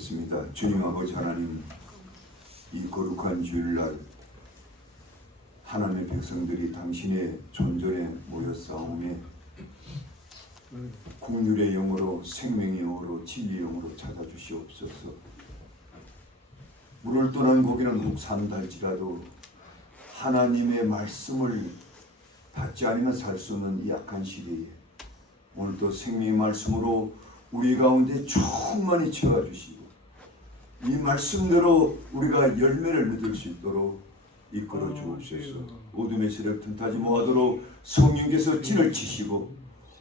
기도하겠습니다. 주님 아버지 하나님, 이 거룩한 주일날 하나님의 백성들이 당신의 존전에 모였사오매 긍휼의 영으로, 생명의 영으로, 진리의 영으로 찾아주시옵소서. 물을 떠난 고기는 혹 산다 할지라도 하나님의 말씀을 받지 않으면 살 수 없는 이 약한 시대에 오늘도 생명의 말씀으로 우리 가운데 충만히 채워주시고 이 말씀대로 우리가 열매를 맺을 수 있도록 이끌어 주옵소서. 어둠의 세력 틈타지 못하도록 성령께서 진을 치시고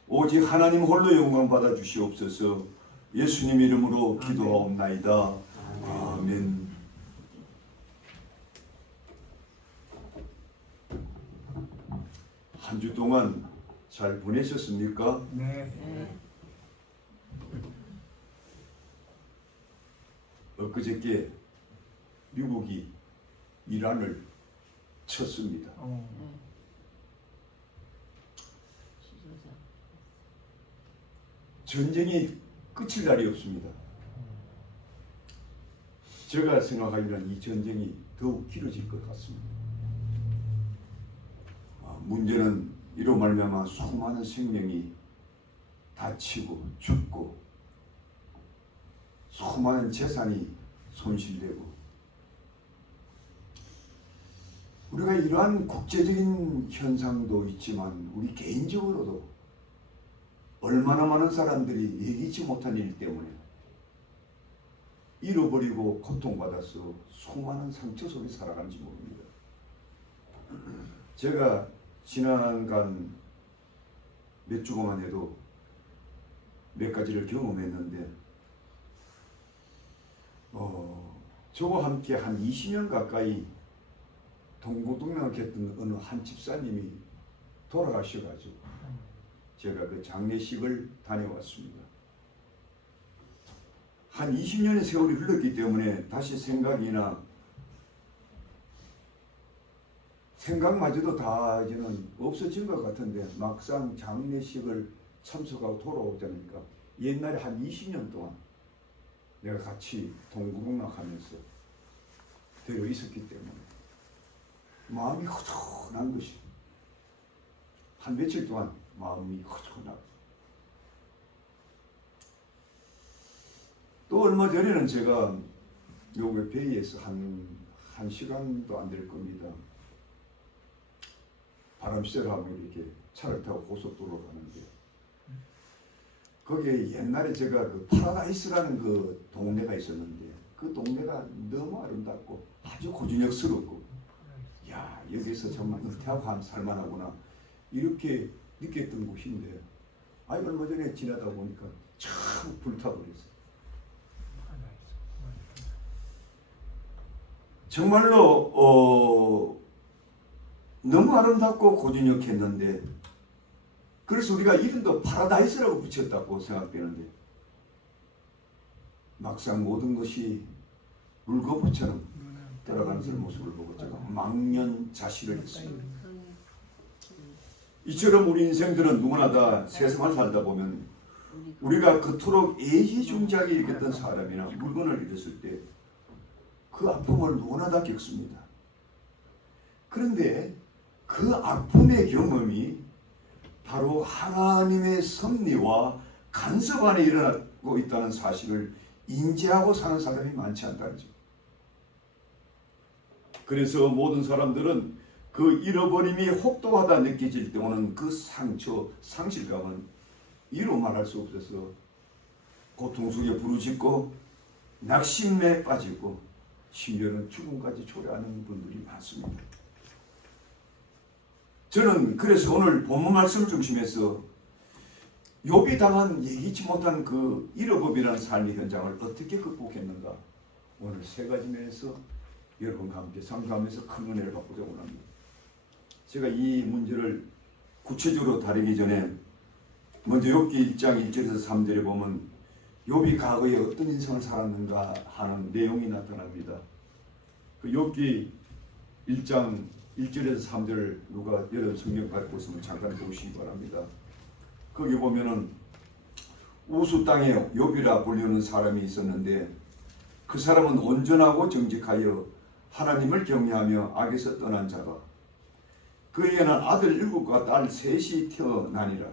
오직 하나님 홀로 영광 받아 주시옵소서. 예수님 이름으로 기도하옵나이다. 아멘. 한 주 동안 잘 보내셨습니까? 네. 엊그저께 미국이 이란을 쳤습니다. 전쟁이 끝일 날이 없습니다. 제가 생각하기로는 이 전쟁이 더욱 길어질 것 같습니다. 문제는 이로 말미암아 수많은 생명이 다치고 죽고 수많은 재산이 손실되고 우리가 이러한 국제적인 현상도 있지만 우리 개인적으로도 얼마나 많은 사람들이 예기치 못한 일 때문에 잃어버리고 고통받아서 수많은 상처 속에 살아가는지 모릅니다. 제가 지난간 몇 주간만 해도 몇 가지를 경험했는데 저와 함께 한 20년 가까이 동고동락했던 어느 한 집사님이 돌아가셔가지고 제가 그 장례식을 다녀왔습니다. 한 20년의 세월이 흘렀기 때문에 다시 생각마저도 다 이제는 없어진 것 같은데 막상 장례식을 참석하고 돌아오자니까 옛날에 한 20년 동안 내가 같이 동고동락하면서 되어 있었기 때문에 마음이 허전한 것이 한 며칠 동안 마음이 허전하고 또 얼마 전에는 제가 여기 베이에서 한 시간도 안 될 겁니다. 바람 쐬라고 이렇게 차를 타고 고속도로 가는데 거기에 옛날에 제가 그 파라다이스라는 그 동네가 있었는데 그 동네가 너무 아름답고 아주 고즈넉스럽고 야 여기서 정말 은퇴하고 살만하구나 이렇게 느꼈던 곳인데 얼마 전에 지나다 보니까 참 불타버렸어요. 정말로 너무 아름답고 고즈넉했는데 그래서 우리가 이름도 파라다이스라고 붙였다고 생각되는데 막상 모든 것이 물거품처럼 돌아가는 모습을 보고 제가 망연자실을 했습니다. 이처럼 우리 인생들은 누구나 다 세상을 살다 보면 우리가 그토록 애지중지하게 일했던 사람이나 물건을 잃었을 때 그 아픔을 누구나 다 겪습니다. 그런데 그 아픔의 경험이 바로 하나님의 섭리와 간섭 안에 일어나고 있다는 사실을 인지하고 사는 사람이 많지 않다죠. 그래서 모든 사람들은 그 잃어버림이 혹독하다 느껴질 때 오는 그 상처, 상실감은 이루 말할 수 없어서 고통 속에 부르짖고 낙심에 빠지고 심지어는 죽음까지 초래하는 분들이 많습니다. 저는 그래서 오늘 본문 말씀을 중심해서 욥이 당한 예기치 못한 그 잃어버리라는 삶의 현장을 어떻게 극복했는가 오늘 세 가지 면에서 여러분과 함께 상담하면서 큰 은혜를 받고자 원합니다. 제가 이 문제를 구체적으로 다루기 전에 먼저 욥기 1장 1절에서 3절에 보면 욥이 과거에 어떤 인생을 살았는가 하는 내용이 나타납니다. 그 욥기 1장 1절에서 3절 누가 여러분 성경 갖고 있으면 잠깐 보시기 바랍니다. 거기 보면은 우수 땅에 욥이라 불리는 사람이 있었는데 그 사람은 온전하고 정직하여 하나님을 경외하며 악에서 떠난 자가 그에게는 아들 7과 딸 3이 태어나니라.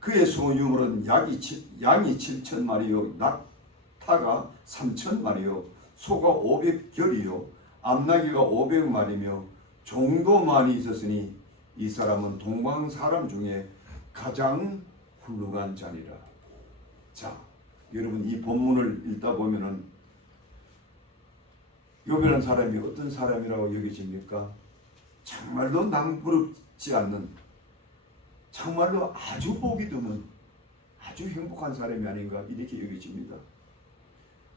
그의 소유물은 양이 7,000마리요 낙타가 3,000마리요 소가 500결이요 암나귀가 500마리며 종도 많이 있었으니 이 사람은 동방 사람 중에 가장 훌륭한 자니라. 자, 여러분 이 본문을 읽다 보면은 욥이라는 사람이 어떤 사람이라고 여겨집니까? 정말로 남부럽지 않는, 정말로 아주 보기 드문 아주 행복한 사람이 아닌가 이렇게 여겨집니다.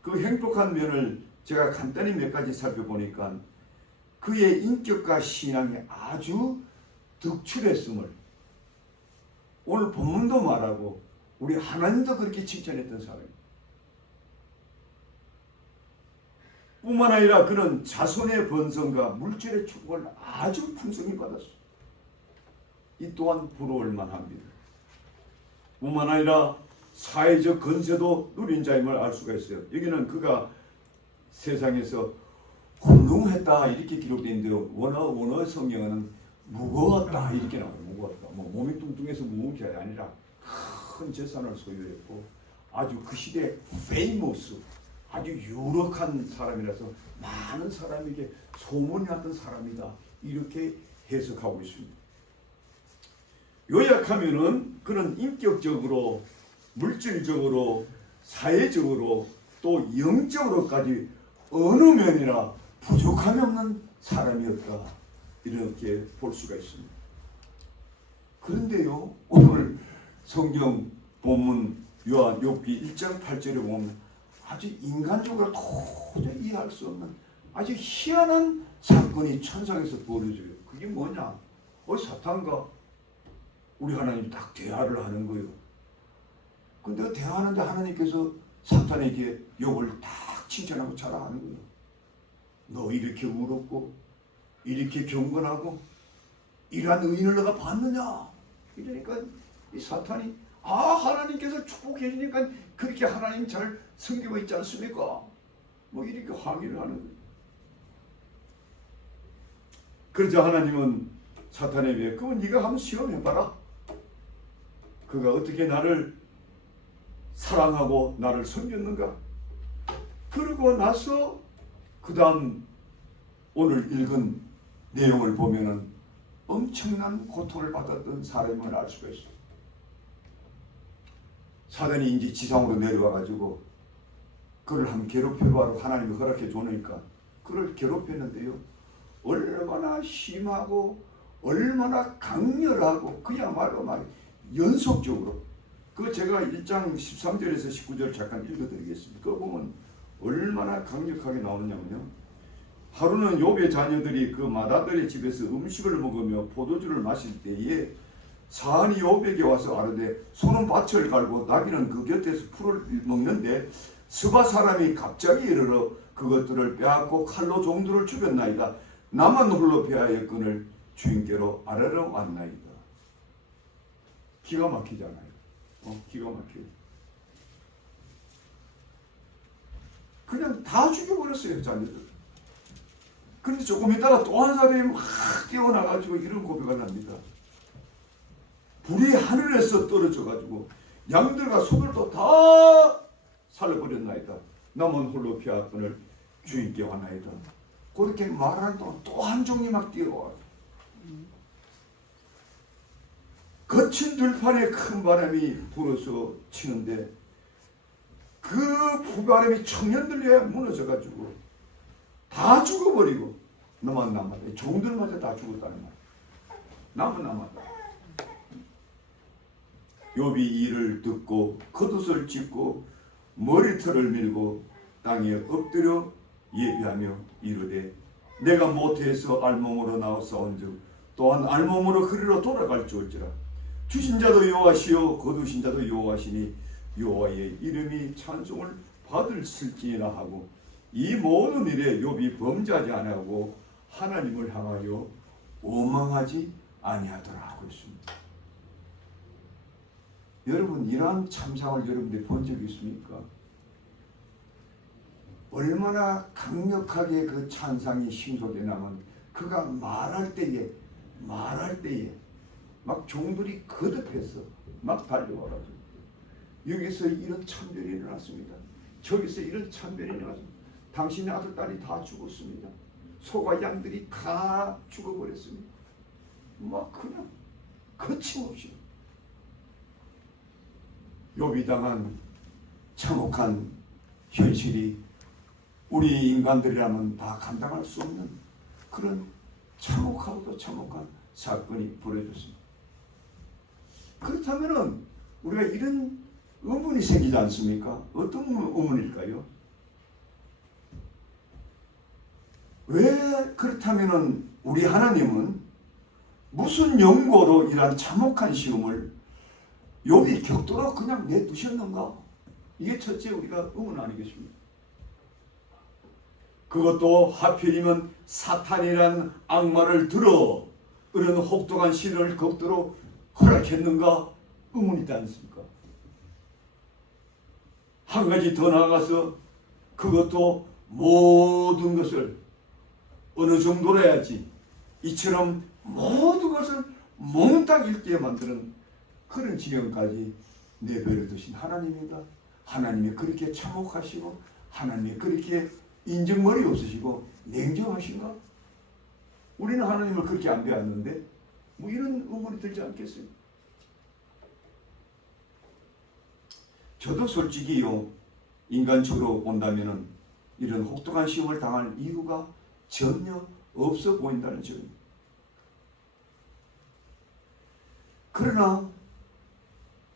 그 행복한 면을 제가 간단히 몇 가지 살펴보니까 그의 인격과 신앙이 아주 득출했음을 오늘 본문도 말하고 우리 하나님도 그렇게 칭찬했던 사람입니다. 뿐만 아니라 그는 자손의 번성과 물질의 축복을 아주 풍성히 받았습니다. 이 또한 부러울 만합니다. 뿐만 아니라 사회적 건세도 누린 자임을 알 수가 있어요. 여기는 그가 세상에서 훌륭했다 이렇게 기록되어 있는데요. 원어 성경은 무거웠다 이렇게 나와요. 무거웠다. 몸이 뚱뚱해서 무거운 게 아니라 큰 재산을 소유했고 아주 그 시대에 페이머스 아주 유력한 사람이라서 많은 사람에게 소문이 났던 사람이다 이렇게 해석하고 있습니다. 요약하면은 그는 인격적으로 물질적으로 사회적으로 또 영적으로까지 어느 면이나 부족함이 없는 사람이었다 이렇게 볼 수가 있습니다. 그런데요 오늘 성경 본문 욥기 1장 8절에 보면 아주 인간적으로 도저히 이해할 수 없는 아주 희한한 사건이 천상에서 벌어져요. 그게 뭐냐? 사탄과 우리 하나님이 딱 대화를 하는 거예요. 근데 대화하는데 하나님께서 사탄에게 욥을 딱 칭찬하고 자랑하는 거예요. 너 이렇게 울었고 이렇게 경건하고 이러한 의인을 너가 봤느냐? 이러니까 이 사탄이 하나님께서 축복해 주니까 그렇게 하나님 잘 섬기고 있지 않습니까? 이렇게 항의를 하는 거예요. 그러자 하나님은 사탄에게 그럼 네가 한번 시험해봐라. 그가 어떻게 나를 사랑하고 나를 섬겼는가? 그러고 나서 그 다음 오늘 읽은 내용을 보면은 엄청난 고통을 받았던 사람을 알 수가 있어요. 사단이 이제 지상으로 내려와가지고 그를 한번 괴롭혀봐라 하나님이 허락해 주니까 그를 괴롭혔는데요. 얼마나 심하고 얼마나 강렬하고 그야말로 막 연속적으로 그 제가 1장 13절에서 19절 잠깐 읽어드리겠습니다. 그거 보면 얼마나 강력하게 나오느냐면요. 하루는 욥의 자녀들이 그 마다들의 집에서 음식을 먹으며 포도주를 마실 때에 사한이 욥에게 와서 아르되 소는 밭을 갈고 나귀는 그 곁에서 풀을 먹는데 스바 사람이 갑자기 이르러 그것들을 빼앗고 칼로 종들을 죽였나이다. 나만 홀로 빼앗겼거늘 주인께로 아뢰러 왔나이다. 기가 막히잖아요. 기가 막혀요. 그냥 다 죽여버렸어요, 자녀들. 그런데 조금 있다가 또 한 사람이 막 깨어나가지고 이런 고백을 합니다. 불이 하늘에서 떨어져가지고 양들과 소들도 다 살려버렸나이다. 나만 홀로 피하거늘 주인께 왔나이다. 그렇게 말하는 동안 또 한 종이 막 뛰어와요. 거친 들판에 큰 바람이 불어서 치는데 그 불바람이 청년들에 무너져가지고 다 죽어버리고 너만 남았다. 종들마저 다 죽었다는 말. 나만 남았다. 욥이 이를 듣고 겉옷을 찢고 머리털을 밀고 땅에 엎드려 예배하며 이르되 내가 모태에서 알몸으로 나왔사온즉 또한 알몸으로 그리로 돌아갈지어찌라. 주신 자도 여호와시요 거두신 자도 여호와시니 여호와의 이름이 찬송을 받을을지니라 하고 이 모든 일에 욥이 범죄하지 아니하고 하나님을 향하여 원망하지 아니하더라 하고 있습니다. 여러분 이러한 참상을 여러분들이 본 적이 있습니까? 얼마나 강력하게 그 찬상이 심속되냐면 그가 말할 때에 막 종들이 거듭해서 막 달려와가지고 여기서 이런 참변이 일어났습니다. 저기서 이런 참변이 일어났습니다. 당신의 아들 딸이 다 죽었습니다. 소가 양들이 다 죽어버렸습니다. 막 그냥 거침없이 욥이 당한 참혹한 현실이 우리 인간들이라면 다 감당할 수 없는 그런 참혹하고도 참혹한 사건이 벌어졌습니다. 그렇다면은 우리가 이런 의문이 생기지 않습니까? 어떤 의문일까요? 왜 그렇다면은 우리 하나님은 무슨 연고로 이러한 참혹한 시험을 욥이 겪도록 그냥 내두셨는가? 이게 첫째 우리가 의문 아니겠습니까? 그것도 하필이면 사탄이란 악마를 들어 이런 혹독한 시련을 겪도록 허락했는가? 의문이 있지 않습니까? 한 가지 더 나아가서 그것도 모든 것을 어느 정도로 해야지 이처럼 모든 것을 몽땅 읽게 만드는 그런 지경까지 내버려 두신 하나님입니다. 하나님이 그렇게 참혹하시고 하나님이 그렇게 인정머리 없으시고 냉정하신가? 우리는 하나님을 그렇게 안 배웠는데 뭐 이런 의문이 들지 않겠어요? 저도 솔직히요 인간적으로 본다면은 이런 혹독한 시험을 당할 이유가 전혀 없어 보인다는 점입니다. 그러나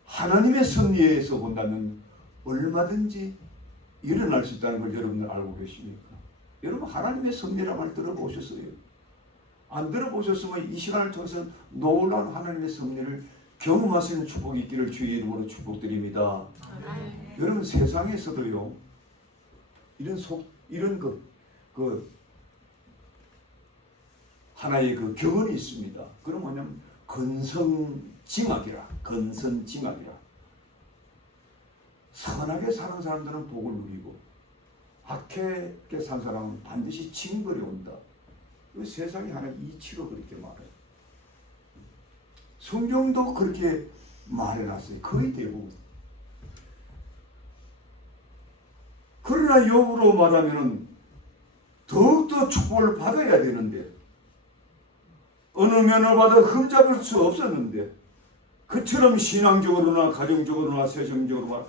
하나님의 섭리에서 본다면 얼마든지 일어날 수 있다는 걸 여러분들 알고 계십니까? 여러분 하나님의 섭리란 말 들어보셨어요? 안 들어보셨으면 이 시간을 통해서 놀라운 하나님의 섭리를 경험하시는 축복이 있기를 주의 이름으로 축복드립니다. 여러분 세상에서도요 이런 그 하나의 그 격언이 있습니다. 그럼 뭐냐면 건성징악이라. 선하게 사는 사람들은 복을 누리고 악하게 산 사람은 반드시 징벌이 온다. 세상에 하나 이치로 그렇게 말해요. 성경도 그렇게 말해놨어요. 거의 대부분. 그러나 욥으로 말하면 더욱더 축복을 받아야 되는데 어느 면을 받아 흠잡을 수 없었는데 그처럼 신앙적으로나 가정적으로나 세상적으로나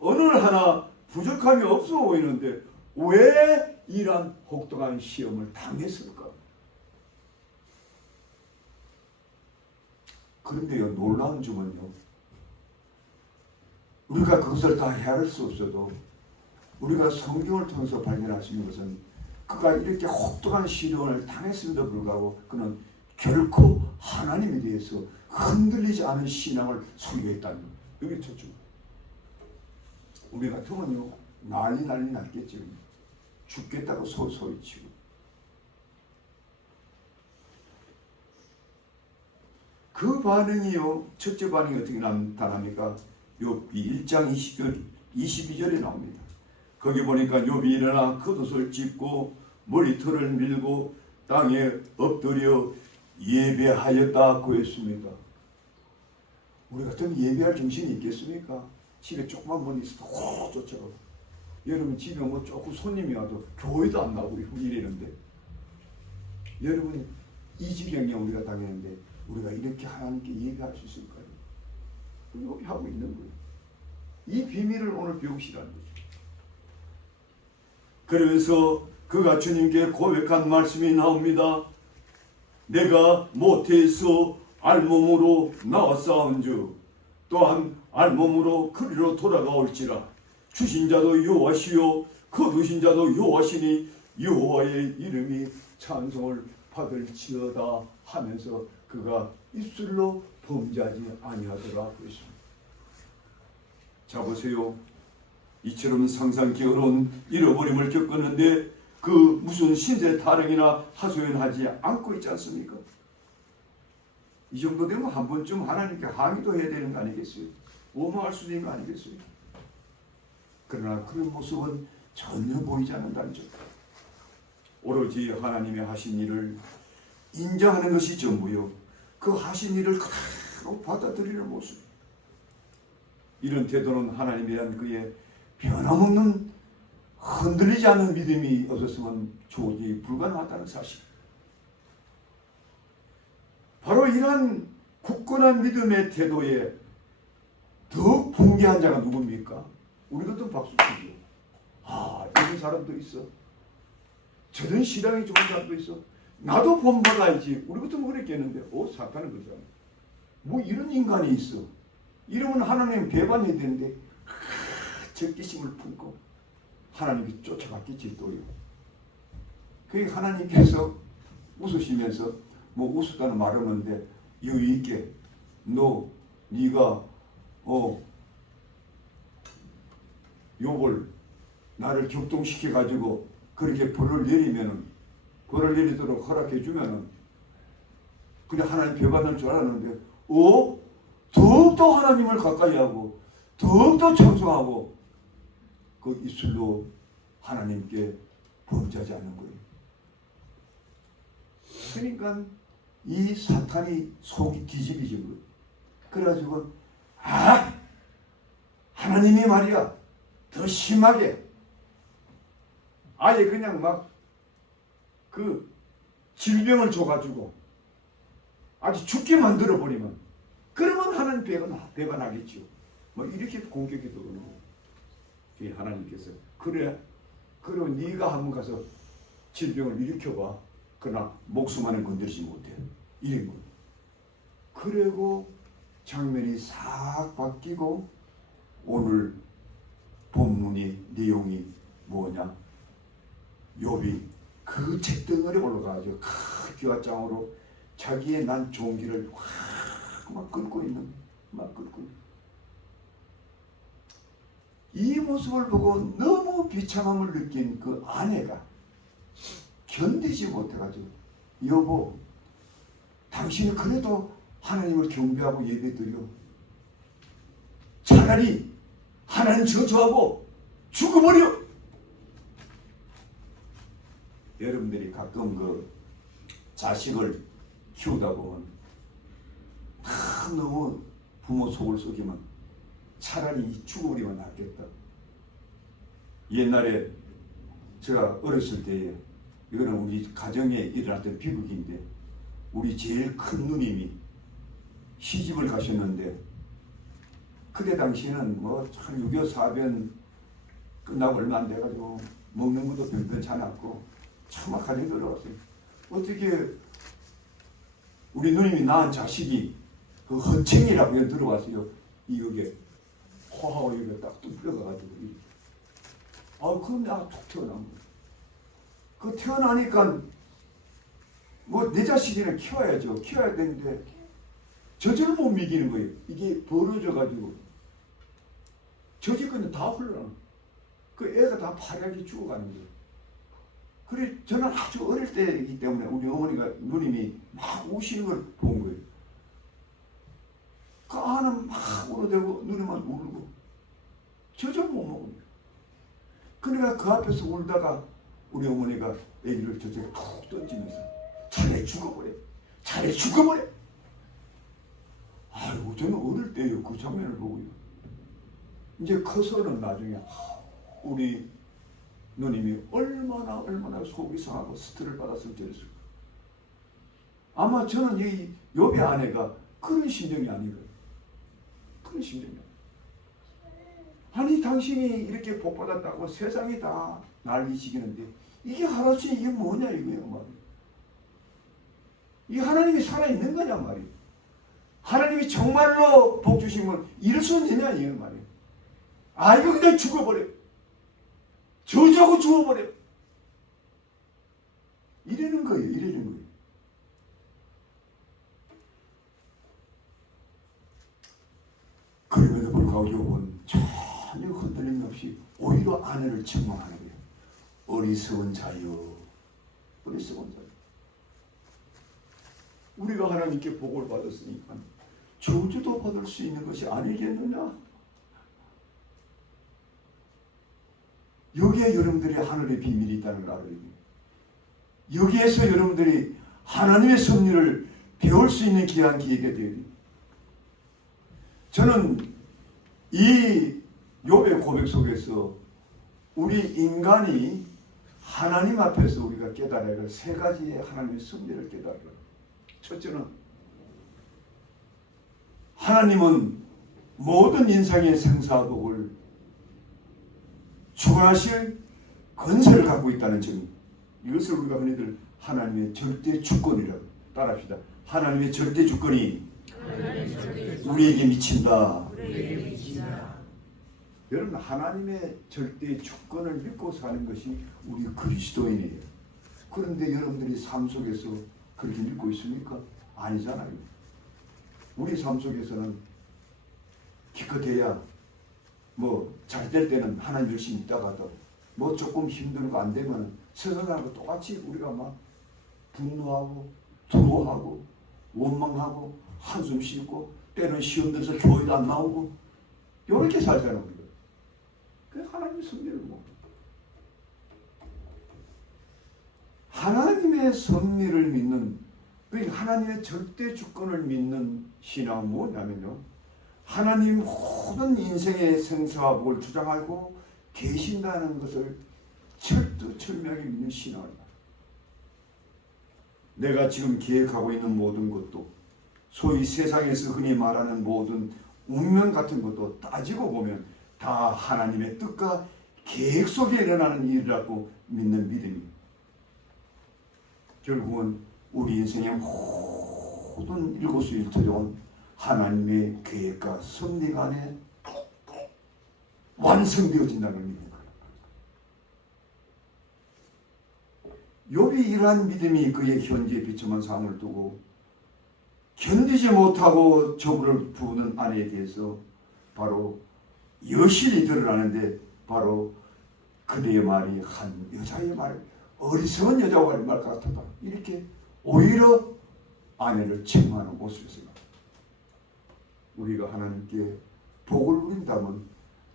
어느 하나 부족함이 없어 보이는데 왜 이러한 혹독한 시험을 당했을까? 그런데요 놀라운 점은요 우리가 그것을 다 헤아릴 수 없어도 우리가 성경을 통해서 발견할 수 있는 것은 그가 이렇게 혹독한 시련을 당했음에도 불구하고 그는 결코 하나님에 대해서 흔들리지 않은 신앙을 소유했다는 거예요. 이게 첫째. 우리 같으면요 난리 났겠죠. 죽겠다고 소리치고. 그 반응이요 첫째 반응이 어떻게 나타납니까? 욥기 1장 22절에 나옵니다. 거기 보니까 욥이 일어나 겉옷을 찢고 머리털을 밀고 땅에 엎드려 예배하였다고 했습니다. 우리 같으면 예배할 정신이 있겠습니까? 집에 조그만 문 있어도 확 쫓아가고 여러분 집에 뭐 조금 손님이 와도 교회도 안 나오고 이러는데 여러분 이 지경에 우리가 당했는데 우리가 이렇게 하나님께 예배할 수 있을까요? 여기 하고 있는 거예요. 이 비밀을 오늘 배우시라는 거죠. 그러면서 그가 주님께 고백한 말씀이 나옵니다. 내가 모태에서 알몸으로 나왔사온즉 또한 알몸으로 그리로 돌아가올지라 주신 자도 여호와시요 거두신 자도 여호와시니 여호와의 이름이 찬송을 받을지어다 하면서 그가 입술로 범죄하지 아니하더라 그랬습니다. 자 보세요. 이처럼 상상기 어려운 잃어버림을 겪었는데 그 무슨 신세 타령이나 하소연하지 않고 있지 않습니까? 이 정도 되면 한 번쯤 하나님께 항의도 해야 되는 거 아니겠어요? 원망할 수도 있는 거 아니겠어요? 그러나 그런 모습은 전혀 보이지 않는다는 점. 오로지 하나님이 하신 일을 인정하는 것이 전부요. 그 하신 일을 그대로 받아들이는 모습. 이런 태도는 하나님에 대한 그의 변함없는 흔들리지 않는 믿음이 없었으면 도저히 불가능하다는 사실. 바로 이러한 굳건한 믿음의 태도에 더 붕괴한 자가 누굽니까? 우리 같은 박수치죠. 이런 사람도 있어. 저런 신앙이 좋은 사람도 있어. 나도 본받아야지. 우리 같으면 그랬겠는데, 사탄은 그러잖아. 뭐 이런 인간이 있어. 이러면 하나님 배반해야 되는데, 적개심을 품고 하나님이 쫓아갔겠지 또요. 그러니까 하나님께서 웃으시면서 뭐 웃었다는 말 없는데 여유 있게 네가 욥을 나를 격동시켜 가지고 그렇게 벌을 내리도록 허락해 주면은 그냥 하나님 배반할 줄 알았는데 더욱더 하나님을 가까이 하고 더욱더 청송하고 그 입술로 하나님께 범죄하지 않는 거예요. 그러니까 이 사탄이 속이 뒤집어지고 그래가지고 하나님이 말이야 더 심하게 아예 그냥 막 그 질병을 줘가지고 아주 죽게 만들어 버리면 그러면 하나님 배반하겠죠. 뭐 이렇게 공격이 들어오는 거예요. 하나님께서 그럼 네가 한번 가서 질병을 일으켜봐. 그러나 목숨만은 건드리지 못해. 이런 거예요. 그리고 장면이 싹 바뀌고 오늘 본문의 내용이 뭐냐? 욥이 그 책덩어리에 올라가가지고 큰 기와장으로 자기의 난 종기를 막 긁고 있는. 이 모습을 보고 너무 비참함을 느낀 그 아내가 견디지 못해가지고 여보, 당신은 그래도 하나님을 경배하고 예배드려. 차라리 하나님 저주하고 죽어버려. 여러분들이 가끔 그 자식을 키우다 보면 너무 부모 속을 썩이면 차라리 죽어버리면 낫겠다. 옛날에 제가 어렸을 때에 이거는 우리 가정에 일어났던 비극인데 우리 제일 큰 누님이 시집을 가셨는데 그때 당시에는 뭐 한 6.25 사변 끝나고 얼마 안 돼가지고 먹는 것도 변변치 않았고 참 가정이 어려웠어요. 어떻게 우리 누님이 낳은 자식이 그 헌책이라고 들어왔어요. 이게 코하고 여기가 딱 뚫려가지고 이렇게. 그럼 내가 툭 튀어나온 거예요. 그 태어나니까 뭐 내 자식이나 키워야죠. 키워야 되는데 젖을 못 먹이는 거예요. 이게 벌어져가지고 젖이 그냥 다 흘러나. 그 애가 다 파랗게 죽어가는 거예요. 그래 저는 아주 어릴 때이기 때문에 우리 어머니가 누님이 막 우시는 걸 본 거예요. 그 아는 막 울어대고 누님만 울고 젖을 못 먹습니다. 그러니까 그 앞에서 울다가 우리 어머니가 애기를 저쪽에 툭 던지면서 차라리 죽어버려. 아이고 저는 어릴 때요 그 장면을 보고요. 이제 커서는 나중에 우리 누님이 얼마나 속이 상하고 스트레스를 받았을 때였을까. 아마 저는 이 욥의 아내가 그런 심정이 아니거든요. 그런 심정이 아니 당신이 이렇게 복받았다고 세상이 다 난리치기는데 이게 하루치 이게 뭐냐 이거예요 말이에요. 이 하나님이 살아있는 거냐 말이에요. 하나님이 정말로 복 주시면 이럴 수 있느냐 이거 말이에요. 이거 그냥 죽어버려. 저주하고 죽어버려. 이러는 거예요. 그럼에도 불구하고 욥은 전혀 흔들림 없이 오히려 아내를 책망하는 거예요. 어리석은 자요. 우리가 하나님께 복을 받았으니까 저주도 받을 수 있는 것이 아니겠느냐? 여기에 여러분들이 하늘의 비밀이 있다는 걸 알아야 돼요. 여기에서 여러분들이 하나님의 섭리를 배울 수 있는 귀한 기회가 되어야 돼요. 저는 이 욥의 고백 속에서 우리 인간이 하나님 앞에서 우리가 깨달아야 할 세 가지의 하나님의 섭리를 깨달아야 해요. 첫째는 하나님은 모든 인생의 생사복을 주관하실 권세를 갖고 있다는 점, 이것을 우리가 흔히들 하나님의 절대 주권이라고 따라합시다. 하나님의 절대 주권이 우리에게 미친다. 여러분, 하나님의 절대 주권을 믿고 사는 것이 우리 그리스도인이에요. 그런데 여러분들이 삶 속에서 그렇게 믿고 있습니까? 아니잖아요. 우리 삶 속에서는 기껏해야 뭐 잘 될 때는 하나님 열심히 있다가도 뭐 조금 힘들고 안 되면 세상 사람과 똑같이 우리가 막 분노하고 두려워하고 원망하고 한숨 쉬고 때로는 시험 들어서 교회도 안 나오고 이렇게 살잖아요. 우리가. 그게 하나님의 섭리를 뭐. 하나님의 섭리를 믿는, 하나님의 절대 주권을 믿는 신앙은 뭐냐면요, 하나님 모든 인생의 생사와 복을 주장하고 계신다는 것을 철두철미하게 믿는 신앙이다. 내가 지금 계획하고 있는 모든 것도, 소위 세상에서 흔히 말하는 모든 운명 같은 것도 따지고 보면 다 하나님의 뜻과 계획 속에 일어나는 일이라고 믿는 믿음입니다. 결국은 우리 인생의 모든 일거수일투족은 하나님의 계획과 섭리 안에 완성되어진다는 걸 믿는 거예요. 욥이 이러한 믿음이 그의 현재에 비참한 상황을 두고 견디지 못하고 저부를 부는 아내에 대해서 바로 여실히 드러나는데, 바로 그대의 말이 한 여자의 말, 어리석은 여자와 말 같았다. 이렇게 오히려 아내를 책망하는 모습을 생각합니다. 우리가 하나님께 복을 누린다면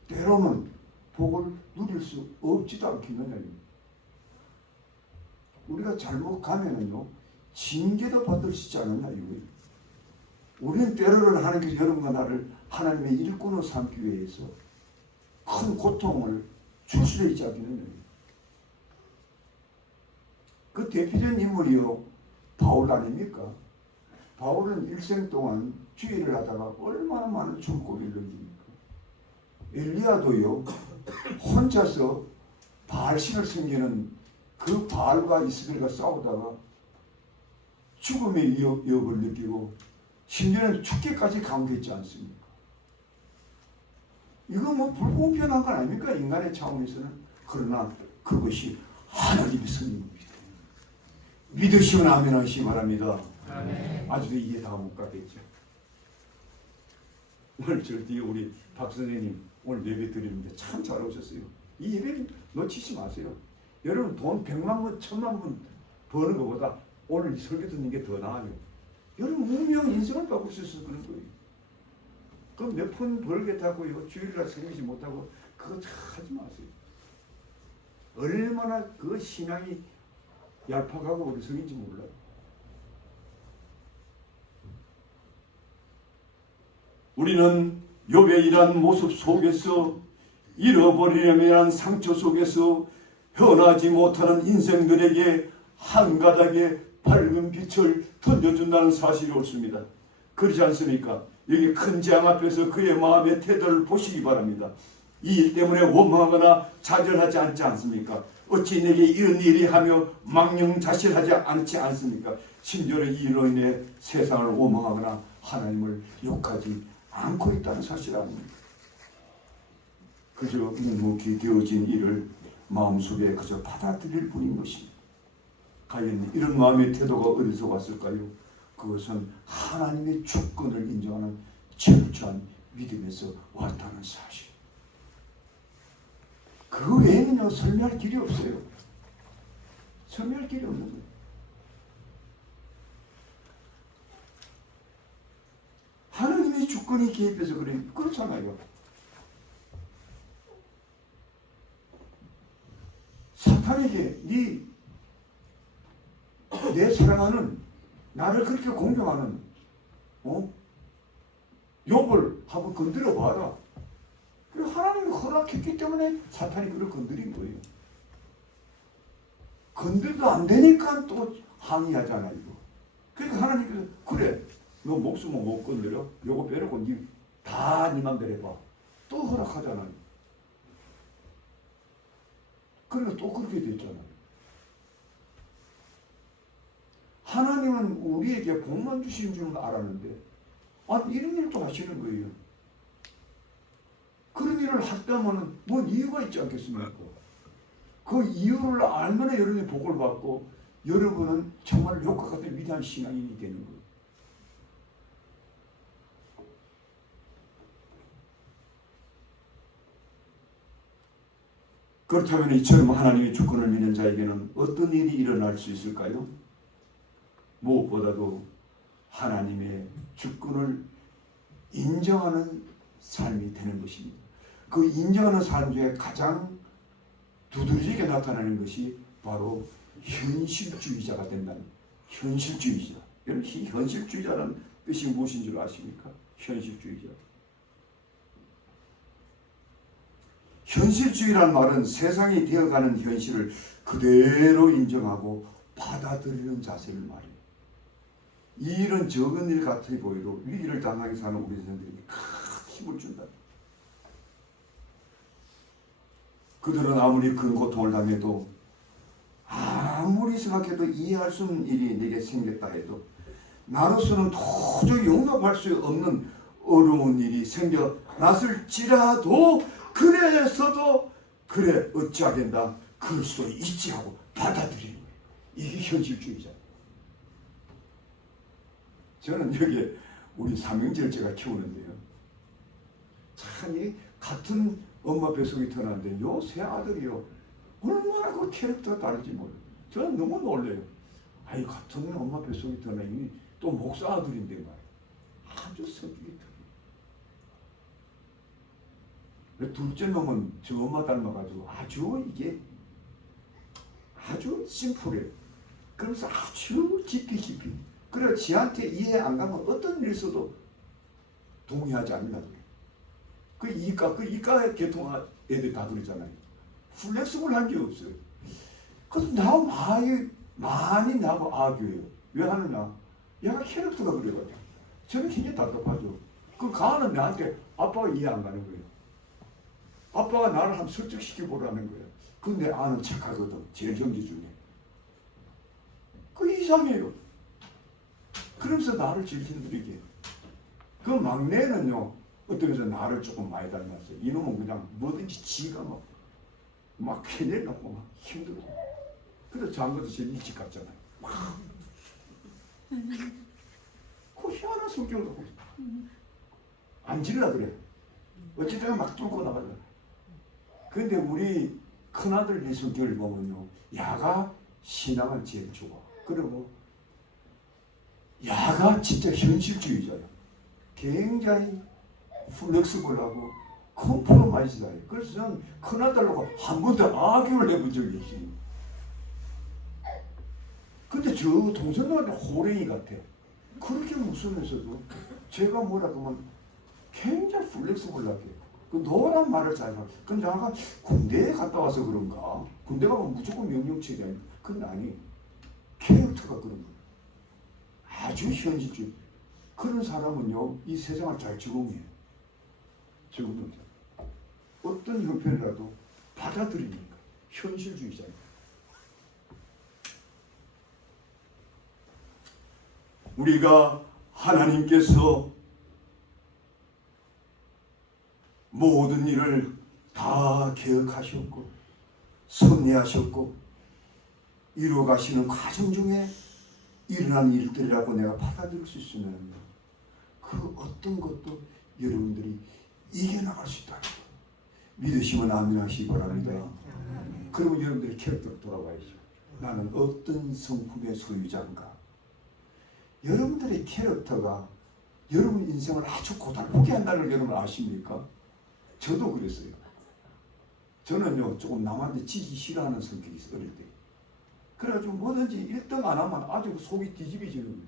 때로는 복을 누릴 수 없지도 않겠느냐. 우리가 잘못 가면은요, 징계도 받을 수 있지 않느냐. 우리는 때로는 하나님께서 여러분과 나를 하나님의 일꾼으로 삼기 위해서 큰 고통을 줄 수도 있지 않겠느냐. 그 대표적인 인물이요, 바울 아닙니까? 바울은 일생 동안 주의를 하다가 얼마나 많은 죽음고비를 넘깁니까? 엘리야도요, 혼자서 바알신을 섬기는 그 바알과 이스라엘과 싸우다가 죽음의 위협을 느끼고 심지어는 죽기까지 강구했지 않습니까? 이거 뭐 불공평한 건 아닙니까? 인간의 차원에서는. 그러나 그것이 하나님의 섭리입니다. 믿으시면 아멘 하시기 바랍니다. 아멘. 아직도 이해 다 못 가겠죠. 오늘 절대 우리 박 선생님 오늘 예배 드리는데 참 잘 오셨어요. 이 예배 놓치지 마세요. 여러분 돈 100만 원, 1000만 원 버는 것보다 오늘 이 설교 듣는 게 더 나아요. 여러분 운명 인생을 바꿀 수 있어서 그런 거예요. 그럼 몇 푼 벌겠다고요, 주일날 생기지 못하고 그거 하지 마세요. 얼마나 그 신앙이 얄팍하고 어리석인지 몰라요. 우리는 욥의 이러한 모습 속에서, 잃어버리려면 하는 상처 속에서 변하지 못하는 인생들에게 한 가닥의 밝은 빛을 던져준다는 사실이 옳습니다. 그렇지 않습니까? 여기 큰 재앙 앞에서 그의 마음의 태도를 보시기 바랍니다. 이 일 때문에 원망하거나 좌절하지 않지 않습니까? 어찌 내게 이런 일이 하며 망령자실하지 않지 않습니까? 심지어는 이 일로 인해 세상을 원망하거나 하나님을 욕하지 않고 있다는 사실 아닙니까? 그저 묵묵히 되어진 일을 마음속에 그저 받아들일 뿐인 것입니다. 과연 이런 마음의 태도가 어디서 왔을까요? 그것은 하나님의 주권을 인정하는 철저한 믿음에서 왔다는 사실. 그 외에는요, 설명할 길이 없어요. 설명할 길이 없는 거예요. 하나님의 주권이 개입해서 그래. 그렇잖아요. 사탄에게 내 사랑하는 나를 그렇게 공경하는 욥을 한번 건드려 봐라. 하나님이 허락했기 때문에 사탄이 그를 건드린 거예요. 건드려도 안 되니까 또 항의하잖아요. 그러니까 하나님께서 그래 너 목숨은 못 건드려. 요거 빼놓고 다 니만 배려봐. 또 허락하잖아요. 그러니까 또 그렇게 됐잖아요. 하나님은 우리에게 복만 주시는 줄 알았는데 이런 일도 하시는 거예요. 그런 일을 했다면 뭔 이유가 있지 않겠습니까? 그 이유를 알면 여러분이 복을 받고 여러분은 정말 효과 같은 위대한 신앙인이 되는 거예요. 그렇다면 이처럼 하나님의 주권을 믿는 자에게는 어떤 일이 일어날 수 있을까요? 무엇보다도 하나님의 주권을 인정하는 삶이 되는 것입니다. 그 인정하는 삶 중에 가장 두드러지게 나타나는 것이 바로 현실주의자가 된다는 현실주의자. 여러분 현실주의자라는 뜻이 무엇인 줄 아십니까? 현실주의자. 현실주의란 말은 세상이 되어가는 현실을 그대로 인정하고 받아들이는 자세를 말해요. 이 일은 적은 일 같아 보여도 위기를 당하게 사는 우리 선생들에게 큰 힘을 준다. 그들은 아무리 큰 고통을 당해도 아무리 생각해도 이해할 수 없는 일이 내게 생겼다 해도 나로서는 도저히 용납할 수 없는 어려운 일이 생겨났을지라도 그래서도 그래 어찌하겠나 그럴 수도 있지 하고 받아들이는 거예요. 이게 현실주의자. 저는 여기 우리 삼형제를 제가 키우는데요. 참 이 같은 엄마 뱃속에 태어났는데 요 세 아들이요 얼마나 그 캐릭터가 다른지 몰라요. 저는 너무 놀래요. 아이 같은 엄마 뱃속에 태어나니 또 목사 아들인데 말이에요. 아주 성격이 특이해요. 둘째 놈은 저 엄마 닮아가지고 아주 이게 아주 심플해요. 그러면서 아주 깊이 그래 지한테 이해 안 가면 어떤 일 있어도 동의하지 않는다 그래요. 그 이과 계통 애들 다 그러잖아요. 플렉스블한 게 없어요. 그래서 나하고 많이 나하고 아교해요. 왜 하느냐? 얘가 캐릭터가 그래가지고 저는 굉장히 답답하죠. 그 가는 나한테 아빠가 이해 안 가는 거예요. 아빠가 나를 한번 설득시켜보라는 거예요. 근데 아는 착하거든. 제일 형제 중에. 그 이상해요. 그러면서 나를 제일 힘들게 해요. 그 막내는요. 어떤 데서 나를 조금 많이 닮았어요. 이놈은 그냥 뭐든지 지가 막 캐내놓고 막 힘들어. 그래서 장거도 제일 일찍 갔잖아요. 그 희한한 성격을 갖고 있어. 앉으려 그래. 어찌되면 막 뚫고 나가려. 근데 우리 큰아들 이 성격을 보면요. 야가 신앙은 제일 좋아. 그리고 야가 진짜 현실주의자야. 굉장히 플렉스블하고 컴프로마이즈다요. 그래서 저는 큰아들하고 한 번도 악유를 해본 적이 없어요. 근데 저 동생들한테 호랭이 같아. 그렇게 웃으면서도 제가 뭐라 그러면 굉장히 플렉스블하게 그 노란 말을 잘 하고. 근데 아까 군대에 갔다 와서 그런가? 군대 가면 무조건 명령체계 아니야. 그건 아니에요. 캐릭터가 그런 거예요. 아주 현실주의. 그런 사람은요 이 세상을 잘 적응해요. 적응합니다. 어떤 형편이라도 받아들이니까 현실주의자예요. 우리가 하나님께서 모든 일을 다 계획하셨고 섭리하셨고 이루어가시는 과정 중에 일어난 일들이라고 내가 받아들일 수 있으면 그 어떤 것도 여러분들이 이겨나갈 수 있다. 믿으시면 아멘 하시기 바랍니다. 그러면 여러분들이 캐릭터로 돌아와야죠. 나는 어떤 성품의 소유자인가. 여러분들의 캐릭터가 여러분 인생을 아주 고달프게 한다는 걸 여러분 아십니까? 저도 그랬어요. 저는요 조금 남한테 지기 싫어하는 성격이 있어요. 어릴 때. 그래가지고 뭐든지 1등 안 하면 아주 속이 뒤집어지는 거예요.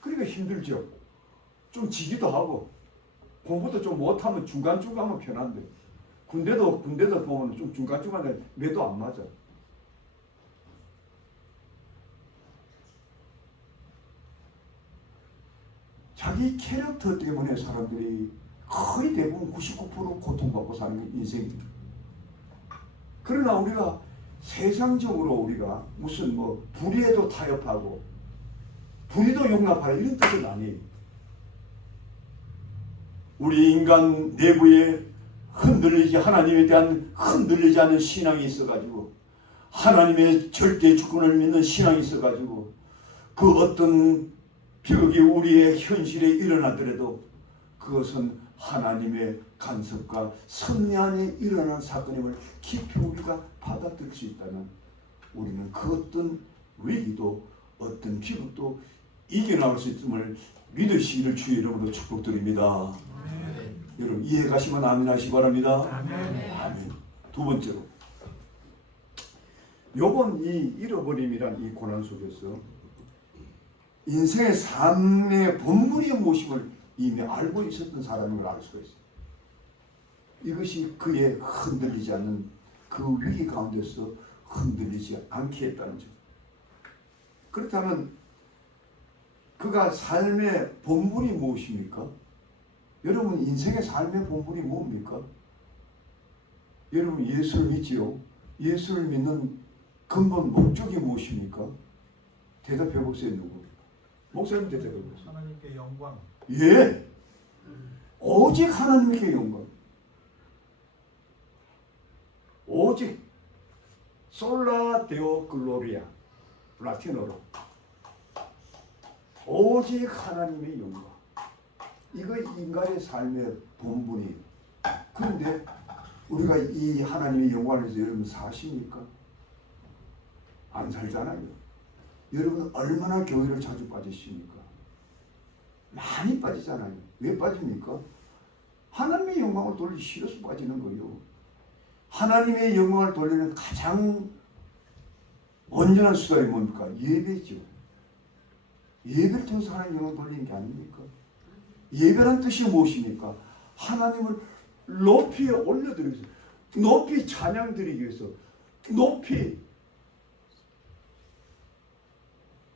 그러니까 힘들죠. 좀 지기도 하고 공부도 좀 못하면 중간중간 하면 편한데 군대도 보면 좀 중간중간에 매도 안 맞아. 자기 캐릭터 때문에 사람들이 거의 대부분 99% 고통받고 사는 게 인생입니다. 그러나 우리가 세상적으로 우리가 무슨 뭐 불의에도 타협하고 불의도 용납하라 이런 뜻은 아니에요. 우리 인간 내부에 하나님에 대한 흔들리지 않는 신앙이 있어가지고 하나님의 절대 주권을 믿는 신앙이 있어가지고 그 어떤 벽이 우리의 현실에 일어나더라도 그것은 하나님의 간섭과 섭리 안에 일어난 사건임을 깊이 우리가 받아들일 수 있다면 우리는 그 어떤 위기도 어떤 비극도 이겨나갈 수 있음을 믿으시기를 주의 이름으로 축복드립니다. 여러분 이해 가시면 아멘 하시기 바랍니다. 아멘. 두 번째로 요번 이 잃어버림이란 이 고난 속에서 인생의 삶의 본분이 무엇임을 이미 알고 있었던 사람인 걸 알 수가 있어요. 이것이 그의 흔들리지 않는 그 위기 가운데서 흔들리지 않게 했다는 점. 그렇다면 그가 삶의 본분이 무엇입니까? 여러분 인생의 삶의 본분이 뭡니까? 여러분 예수를 믿지요? 예수를 믿는 근본 목적이 무엇입니까? 대답해 보세요. 누구? 목사님 대답해 보세요. 하나님께 영광. 예. 오직 하나님께 영광. 오직 솔라 데오 글로리아 라틴어로 오직 하나님의 영광. 이거 인간의 삶의 본분이에요. 그런데 우리가 이 하나님의 영광을 위해서 여러분 사십니까? 안 살잖아요. 여러분 얼마나 교회를 자주 빠지십니까? 많이 빠지잖아요. 왜 빠집니까? 하나님의 영광을 돌리기 싫어서 빠지는 거예요. 하나님의 영광을 돌리는 가장 온전한 수단이 뭡니까? 예배죠. 예배를 통해서 하나님의 영광을 돌리는 게 아닙니까? 예배란 뜻이 무엇입니까? 하나님을 높이 올려드리기 위해서, 높이 찬양드리기 위해서, 높이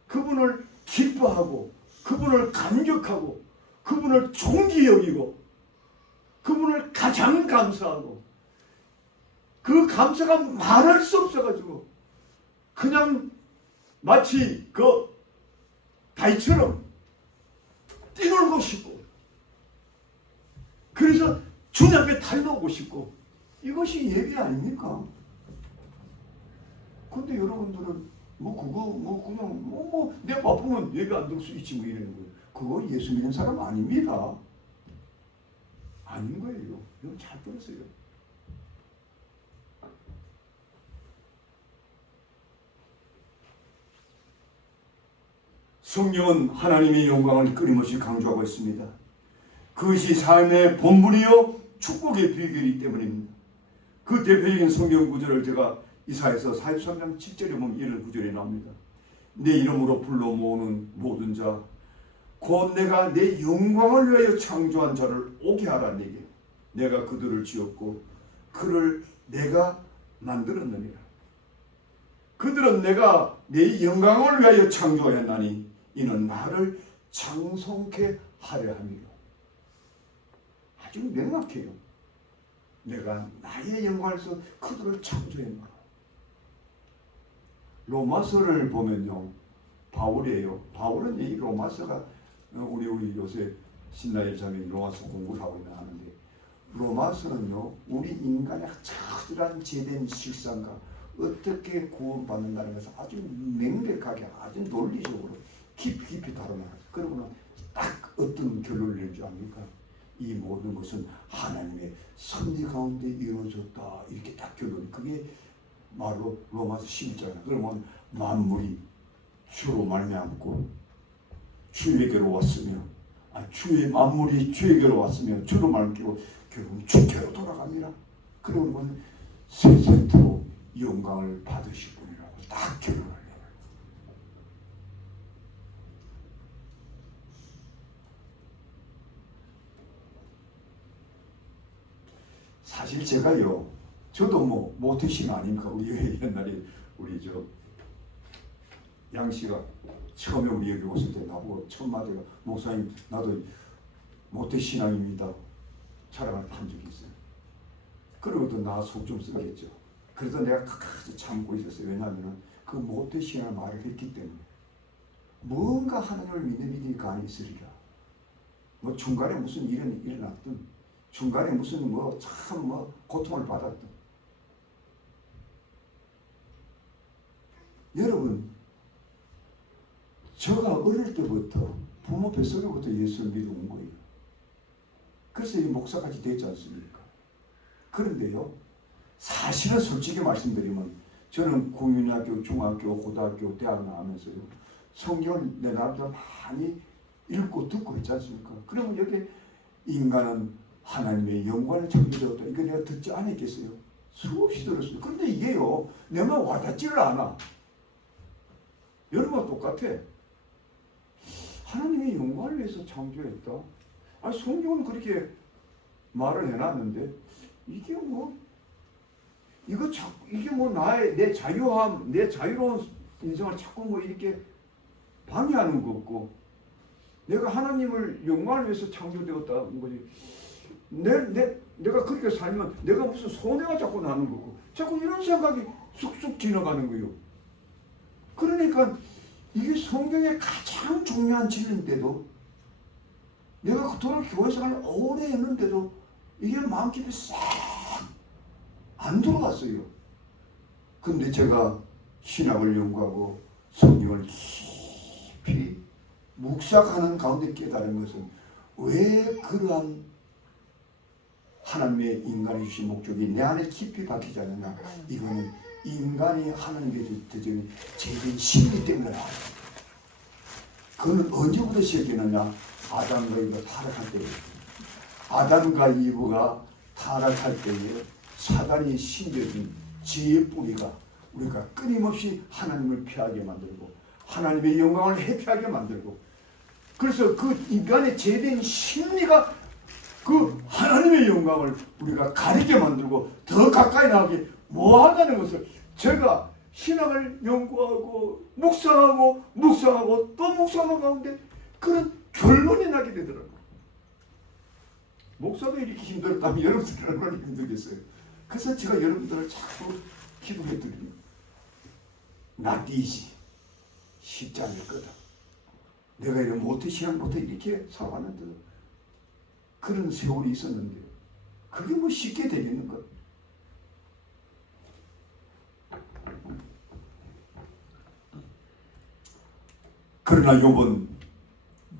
그분을 기뻐하고 그분을 감격하고 그분을 존귀 여기고 그분을 가장 감사하고 그 감사가 말할 수 없어가지고 그냥 마치 그 다이처럼 뛰놀고 싶고 그래서 주님 앞에 달려오고 싶고 이것이 예배 아닙니까? 근데 여러분들은 내 바쁘면 예배 안 들 수 있지 뭐 이러는 거예요. 그거 예수 믿는 사람 아닙니다. 아닌 거예요. 이거 잘 들었어요. 성경은 하나님의 영광을 끊임없이 강조하고 있습니다. 그것이 삶의 본분이요 축복의 비결이기 때문입니다. 그 대표적인 성경 구절을 제가 이사야서 43장 7절에 보면 이런 구절이 나옵니다. 내 이름으로 불러 모으는 모든 자 곧 내가 내 영광을 위하여 창조한 자를 오게 하라. 내가 그들을 지었고 그를 내가 만들었느니라. 그들은 내가 내 영광을 위하여 창조하였나니 이는 나를 장성케 하려 함이라. 아주 명확해요. 내가 나의 영광을 위해서 그들을 창조했노라. 로마서를 보면요, 바울이에요. 바울은 이 로마서가 우리 요새 신나의 자매인 로마서 공부를 하고 있는데 로마서는요 우리 인간의 처절한 죄된 실상과 어떻게 구원받는다는 것을 아주 명백하게 아주 논리적으로 깊이 다뤄놔요. 그러고는 딱 어떤 결론을 낼 줄 압니까? 이 모든 것은 하나님의 섭리 가운데 이루어졌다. 이렇게 딱 결론이. 그게 말로 로마서 11장이에요. 그러면 만물이 주로 말미암고 주에게로 왔으며 주의 만물이 주에게로 왔으며 주로 말미암고 결국은 주께로 돌아갑니다. 그러면 세세토록 영광을 받으실 분이라고 딱 결론을 내요. 사실 제가요, 저도 뭐 모태신 아닙니까? 우리 옛날에 우리 저 양씨가 처음에 우리 여기 왔을 때 나보고 첫 마디가 목사님 나도 모태신앙입니다 자랑을 한 적이 있어요. 그러고도 나 속 좀 썩겠죠. 그래서 내가 끝까지 참고 있었어요. 왜냐하면 그 모태신앙 말을 했기 때문에 뭔가 하나님을 믿는 믿음이 간이 있으리라. 뭐 중간에 무슨 일은 일어났든 중간에 무슨 뭐 참 뭐 고통을 받았든 여러분 제가 어릴 때부터 부모 뱃속에부터 예수를 믿어온 거예요. 그래서 이 목사까지 됐지 않습니까? 그런데요, 사실은 솔직히 말씀드리면 저는 국민학교, 중학교, 고등학교, 대학 나오면서요 성경을 내 나름대로 많이 읽고 듣고 있지 않습니까? 그러면 여기 인간은 하나님의 영광을 창조되었다. 이거 내가 듣지 않았겠어요? 수없이 들었어요. 그런데 이게요 내 말 와닿지를 않아. 여러분과 똑같아. 하나님의 영광을 위해서 창조했다. 아니 성경은 그렇게 말을 해놨는데 이게 뭐 이게 뭐 내 자유함, 내 자유로운 인생을 자꾸 뭐 이렇게 방해하는 거 없고 내가 하나님을 영광을 위해서 창조되었다는 거지. 내가 그렇게 살면 내가 무슨 손해가 자꾸 나는 거고 자꾸 이런 생각이 쑥쑥 지나가는 거예요. 그러니까 이게 성경의 가장 중요한 진리인데도 내가 그토록 교회 생활을 오래 했는데도 이게 마음 깊이 싹 안 들어갔어요. 근데 제가 신학을 연구하고 성경을 깊이 묵상하는 가운데 깨달은 것은 왜 그러한 하나님의 인간이 주신 목적이 내 안에 깊이 박히지 않느냐. 이거는 인간이 하나님께 드린 죄된 심리 때문에 나와요. 그거는 언제부터 시작되느냐. 아담과 이브가 타락할 때예요. 아담과 이브가 타락할 때에 사단이 심겨준 죄의 뿌리가 우리가 끊임없이 하나님을 피하게 만들고 하나님의 영광을 회피하게 만들고 그래서 그 인간의 죄된 심리가 그 하나님의 영광을 우리가 가리게 만들고 더 가까이 나가게 뭐하다는 것을 제가 신앙을 연구하고 묵상하고 또 묵상하는 가운데 그런 결론이 나게 되더라고요. 목사도 이렇게 힘들었다면 여러분들은 얼마나 힘들겠어요. 그래서 제가 여러분들을 자꾸 기도해 드립니다. Not easy. 쉽지 않을 거다. 내가 이런 모태신앙부터 이렇게 살아왔는데 그런 세월이 있었는데 그게 뭐 쉽게 되겠는가? 그러나 욥은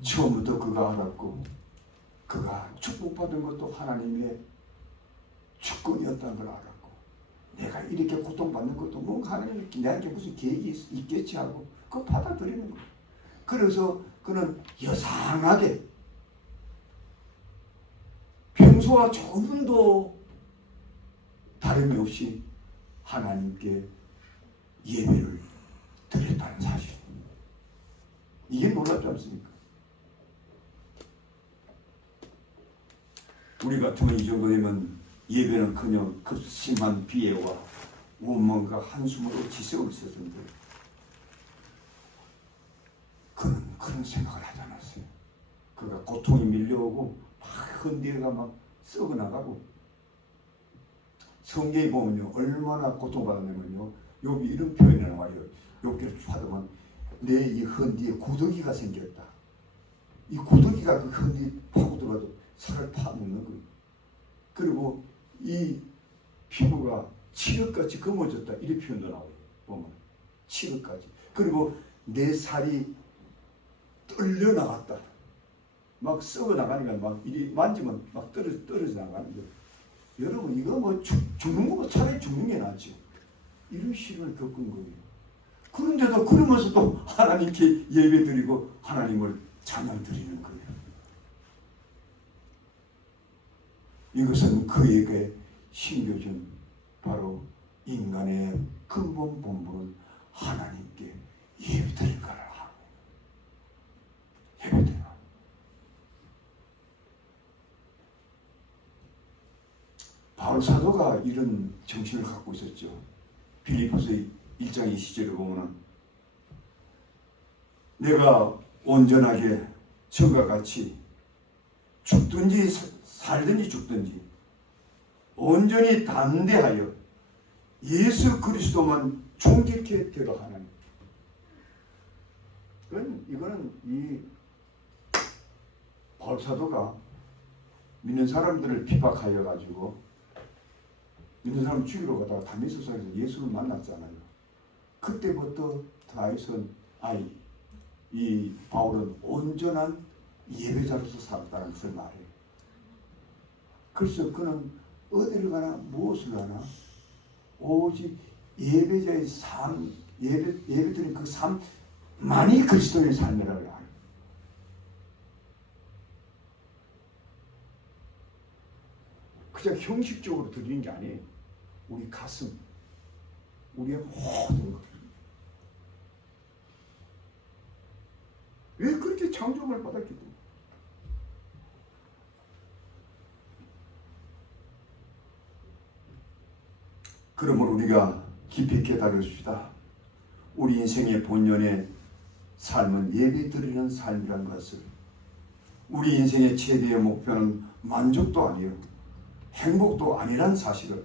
처음부터 그가 알았고 그가 축복받은 것도 하나님의 축복이었다는 걸 알았고 내가 이렇게 고통받는 것도 뭔가 하나님 내한테 무슨 계획이 있겠지 하고 그거 받아들이는 거예요. 그래서 그는 여상하게 평소와 조금도 다름이 없이 하나님께 예배를 드렸다는 사실. 이게 놀랍지 않습니까? 우리 같으면 이 정도 되면 예배는 그냥 급심한 비애와 원망과 한숨으로 지새울 수 있었는데 그는 그런 생각을 하지 않았어요. 그가 고통이 밀려오고 막 흔들어가 막 썩어나가고 성경에 보면요 얼마나 고통받았냐면요 욥이 이런 표현이 나와요. 욥기를 찾으면 내 이 흔디에 구더기가 생겼다. 이 구더기가 그 흔디 파고들어도 살을 파먹는 거예요. 그리고 이 피부가 칠흑같이 검어졌다. 이런 표현도 나와요. 보면 칠흑같이. 그리고 내 살이 떨려 나갔다. 막 썩어 나가니까 막 이리 만지면 막 떨어져 나가는 거예요. 여러분 이거 뭐 죽는 거보다 차라리 죽는 게 낫죠. 이런 시련을 겪은 거예요. 그런데도 그러면서도 하나님께 예배드리고 하나님을 찬양 드리는 거예요. 이것은 그에게 심겨준 바로 인간의 근본 본분은 하나님께 예배드린가를 하고 예배드려. 바울 사도가 이런 정신을 갖고 있었죠. 빌립보서 1장 20절에 보면은 내가 온전하게 전과 같이 죽든지 살든지 죽든지 온전히 담대하여 예수 그리스도만 존귀케 되라 하나님. 이거는 이 바울 사도가 믿는 사람들을 비박하여 가지고 믿는 사람 죽이러 가다가 다메섹에서 예수를 만났잖아요. 그때부터 다윗은 이 바울은 온전한 예배자로서 살았다는 것을 말해요. 그래서 그는 어디를 가나 무엇을 하나 오직 예배자의 삶, 예배드린 그 삶만이 그리스도의 삶이라고 해요. 그냥 형식적으로 드리는 게 아니에요. 우리 가슴, 우리의 모든 것. 왜 그렇게 창조함을 받았기 때문에. 그러므로 우리가 깊이 깨달읍시다. 우리 인생의 본연의 삶은 예배드리는 삶이라는 것을. 우리 인생의 최대의 목표는 만족도 아니요 행복도 아니란 사실을.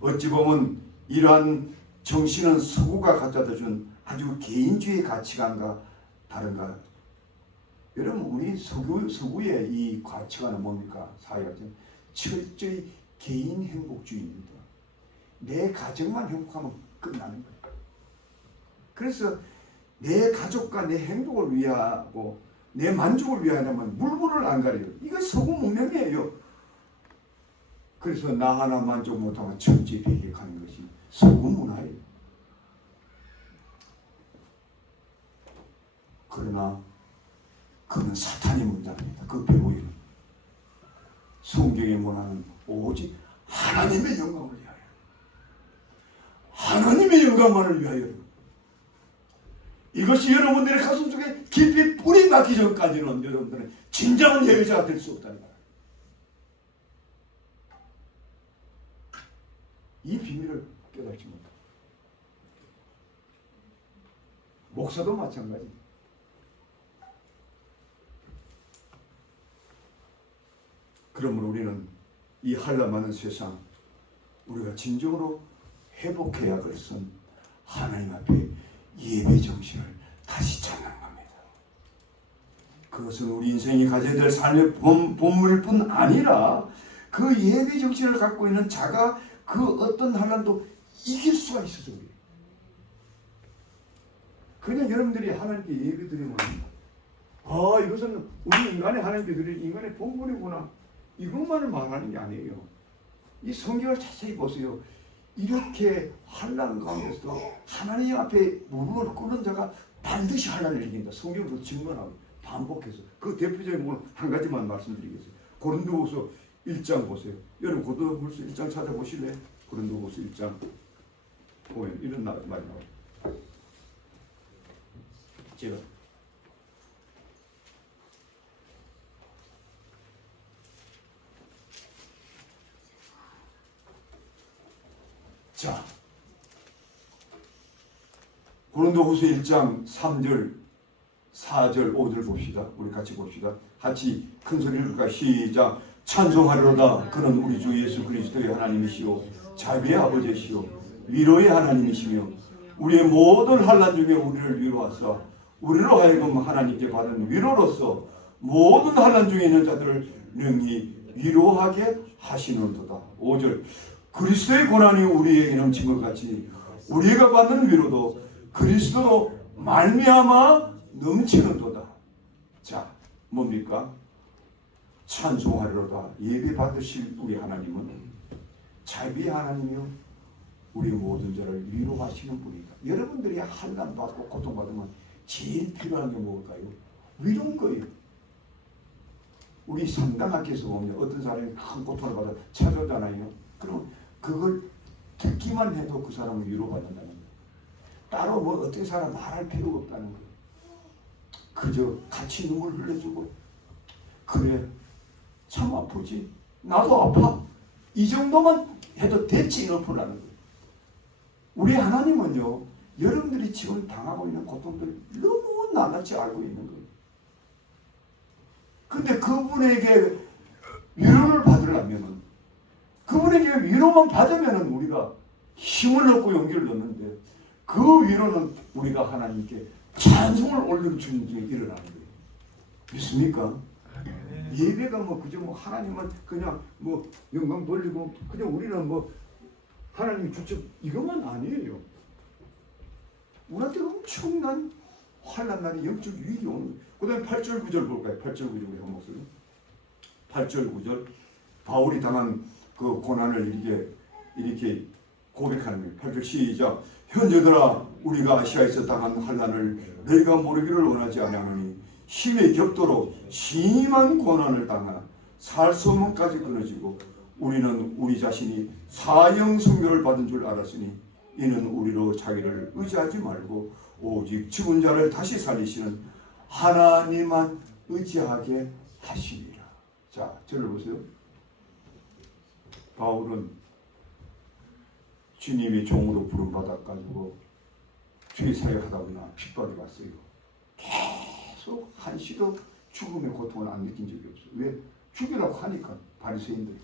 어찌 보면 이러한 정신은 서구가 갖다 준 아주 개인주의 가치관과 다른가? 여러분, 우리 서구의 이 가치관은 뭡니까? 사회가치는 철저히 개인 행복주의입니다. 내 가정만 행복하면 끝나는 거예요. 그래서 내 가족과 내 행복을 위하고 내 만족을 위하려면 물건을 안 가려요. 이거 서구 문명이에요. 그래서 나 하나 만족 못하면 천지배격하는 것이 서구 문화예요. 그러나 그는 사탄의 문장입니다. 그 배우에는 성경의 문화는 오직 하나님의 영광을 위하여, 하나님의 영광만을 위하여. 이것이 여러분들의 가슴속에 깊이 뿌리 박기 전까지는 여러분들은 진정한 예배자가 될 수 없다는 거예요. 이 비밀을 깨닫지 못합니다. 목사도 마찬가지. 그러므로 우리는 이 한란많은 세상 우리가 진정으로 회복해야 할 것은 하나님 앞에 예배 정신을 다시 찾는 겁니다. 그것은 우리 인생이 가져야 될 삶의 본물뿐 아니라 그 예배 정신을 갖고 있는 자가 그 어떤 한란도 이길 수가 있어서 그래요. 그냥 여러분들이 하나님께 예배 드리면 이것은 우리 인간의 하나님께 드릴 인간의 본분이구나, 이것만을 말하는 게 아니에요. 이 성경을 자세히 보세요. 이렇게 환난 가운데서도 하나님 앞에 무릎을 꿇는 자가 반드시 환난을 이긴다. 성경으로 증언하고 반복해서. 그 대표적인 부분 한 가지만 말씀드리겠어요. 고린도후서 1장 보세요. 여러분 고린도후서 1장 찾아보실래요? 고린도후서 1장 보면 이런 말이 나와요. 제가 자, 고린도후서 1장 3절, 4절, 5절 봅시다. 우리 같이 봅시다. 같이 큰 소리를 읽을까? 시작. 찬송하리로다. 그는 우리 주 예수 그리스도의 하나님이시오, 자비의 아버지시오, 위로의 하나님이시며 우리의 모든 환난 중에 우리를 위로하사 우리로 하여금 하나님께 받은 위로로서 모든 환난 중에 있는 자들을 능히 위로하게 하시는도다. 5절. 그리스도의 고난이 우리에게 넘친 것 같이 우리가 받는 위로도 그리스도로 말미암아 넘치는도다. 자, 뭡니까? 찬송하리로다. 예배 받으실 우리 하나님은 자비의 하나님이요 우리 모든 자를 위로하시는 분이다. 여러분들이 환난 받고 고통받으면 제일 필요한 게 뭘까요? 위로인 거예요. 우리 상담학교에서 보면 어떤 사람이 큰 고통을 받아 찾아오잖아요. 그럼 그걸 듣기만 해도 그 사람은 위로받는다는 거예요. 따로 뭐 어떻게 사람 말할 필요가 없다는 거예요. 그저 같이 눈물 흘려주고 그래 참 아프지 나도 아파 이 정도만 해도 대치 엎으라는 거예요. 우리 하나님은요 여러분들이 지금 당하고 있는 고통들을 너무 나같이 알고 있는 거예요. 근데 그분에게 위로를 받으려면은 그분에게 위로만 받으면은 우리가 힘을 얻고 용기를 얻는데 그 위로는 우리가 하나님께 찬송을 올려주는 게 일어나는 거예요. 믿습니까? 예배가 뭐 그저 뭐 하나님을 그냥 뭐 영광 돌리고 그냥 우리는 뭐 하나님 주체 이것만 아니에요. 우리한테 엄청난 환난 날이 영적 위기 오는 거예요. 그 다음에 8절 9절 볼까요? 8절 9절 우리 한 목소리 8절 9절 바울이 당한 그 고난을 이렇게 고백하는 거예요. 8절 시작. 현재들아 우리가 아시아에서 당한 환난을 너희가 모르기를 원하지 아니하노니 힘에 격도로 심한 고난을 당하 살소문까지 끊어지고 우리는 우리 자신이 사형 선고를 받은 줄 알았으니 이는 우리로 자기를 의지하지 말고 오직 죽은 자를 다시 살리시는 하나님만 의지하게 하시리라. 자, 저를 보세요. 바울은 주님의 종으로 부름받아가지고 주의 사역하다 보나 핍박이 왔어요. 계속 한시도 죽음의 고통을 안 느낀 적이 없어요. 왜? 죽이라고 하니까 바리새인들이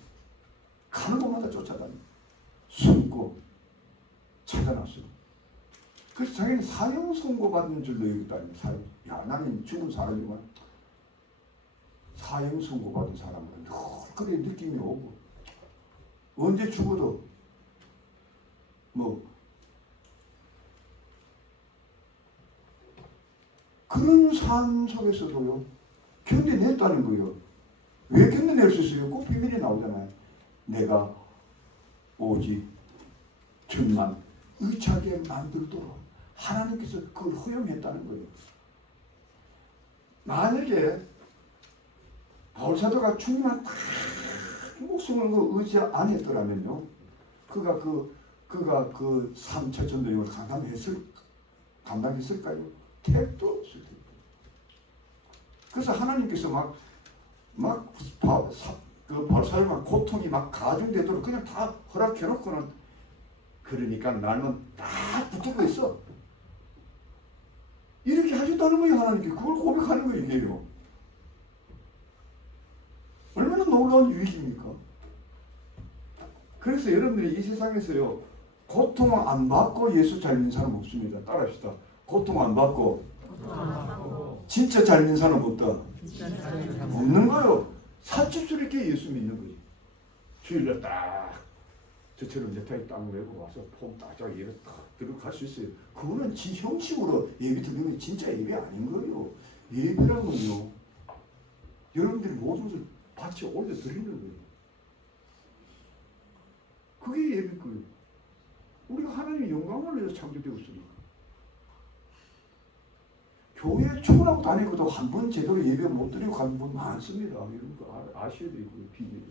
가는 곳마다 쫓아다니고 숨고 찾아놨어요. 그래서 자기는 사형 선고받는 줄도 여겼다니 사형. 야 나는 죽은 사람이구나. 사형 선고받은 사람은 그래 느낌이 오고 언제 죽어도 뭐 그런 삶 속에서도요 견뎌냈다는 거예요. 왜 견뎌낼 수 있어요? 꼭 비밀이 나오잖아요. 내가 오직 천만 의차게 만들도록 하나님께서 그걸 허용했다는 거예요. 만약에 바울사도가 주님만 다 목숨을 의지 안 했더라면요, 그가 그 3차 전도행을 감당했을까요? 택도 없을 텐데. 그래서 하나님께서 그 바울사도가 고통이 막 가중되도록 그냥 다 허락해놓고는 그러니까 나는 다 붙들고 있어. 이렇게 하셨다는 거예요, 하나님께. 그걸 고백하는 거예요, 이게요. 얼마나 놀라운 유익입니까? 그래서 여러분들이 이 세상에서요, 고통 안 받고 예수 잘 믿는 사람 없습니다. 따라합시다. 고통 안 받고 진짜 잘 믿는 사람 없다. 없는 거요. 사치스럽게 예수 믿는 거지. 주일날 딱 저처럼 넥타이 딱 메고 와서 폼 딱 잡고 예배 딱 들어갈 수 있어요. 그거는 지 형식으로 예배 드리는 게 진짜 예배 아닌 거예요. 예배란 건요, 여러분들이 모든 것을 같이 올려드리는 거예요. 그게 예배 거예요. 우리가 하나님의 영광을 위해서 창조되었으니까. 교회 출근하고 다니고도 한 번 제대로 예배 못 드리고 간 분 많습니다. 이런 거 아셔야 돼요. 비밀.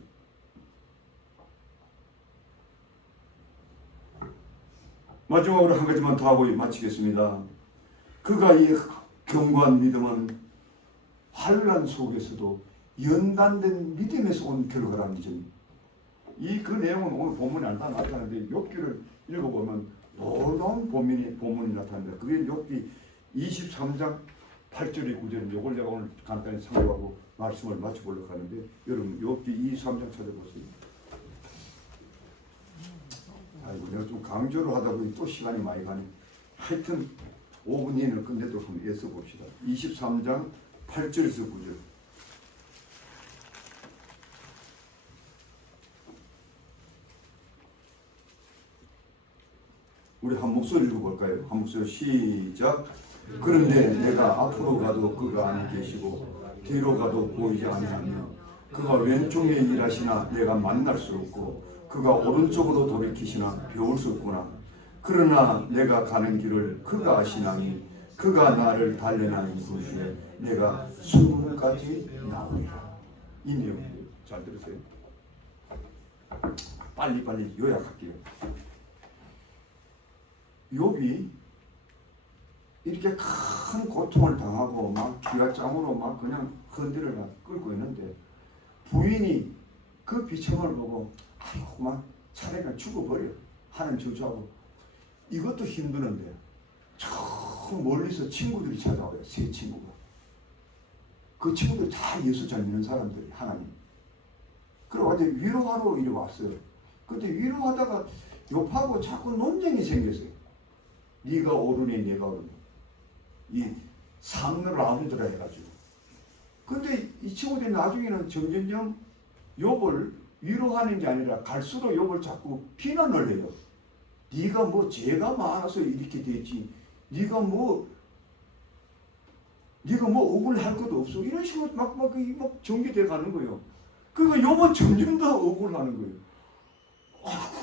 마지막으로 한 가지만 더 하고 마치겠습니다. 그가 이 견고한 믿음은 환난 속에서도 연단된 믿음에서 온 결과라는 점. 그 내용은 오늘 본문에 안 나타나는데 욥기를 읽어보면 놀라운 본문이 나타납니다. 그게 욥기 23장 8절에 9절입니다. 이걸 내가 오늘 간단히 상고하고 말씀을 마쳐보려고 하는데, 여러분 욥기 23장 찾아보세요. 아이고, 내가 좀 강조를 하다 보니 또 시간이 많이 가네. 하여튼 5분 이내로 끝내도록 한번 애써 봅시다. 23장 8절에서 9절. 우리 한 목소리 읽어볼까요? 한 목소리 시작. 그런데 내가 앞으로 가도 그가 안 계시고 뒤로 가도 보이지 아니하며 그가 왼쪽에 일하시나 내가 만날 수 없고 그가 오른쪽으로 돌이키시나 배울 수 없구나. 그러나 내가 가는 길을 그가 아시나니 그가 나를 달래나는 곳에 내가 수문까지 나오리라. 이 내용이에요. 잘 들으세요. 빨리 요약할게요. 욥이 이렇게 큰 고통을 당하고 막 기가 짱으로 막 그냥 헌들을 끌고 있는데 부인이 그 비참을 보고 아이고 막 차라리 그냥 죽어버려. 하나님 저주하고. 이것도 힘드는데 저 멀리서 친구들이 찾아와요. 세 친구가. 그 친구들 다 예수 잘 믿는 사람들이 하나님. 그래가지고 위로하러 이리 왔어요. 근데 위로하다가 욥하고 자꾸 논쟁이 생겼어요. 네가 옳으니 내가 옳으니. 이 상을 아무더라 해가지고. 근데 이 친구들이 나중에는 점점점 욥을 위로하는 게 아니라 갈수록 욥을 자꾸 비난을 해요. 네가 뭐 죄가 많아서 이렇게 됐지. 네가 뭐 억울할 것도 없어. 이런 식으로 막 전개돼 가는 거예요. 그러니까 욥은 점점 더 억울하는 거예요.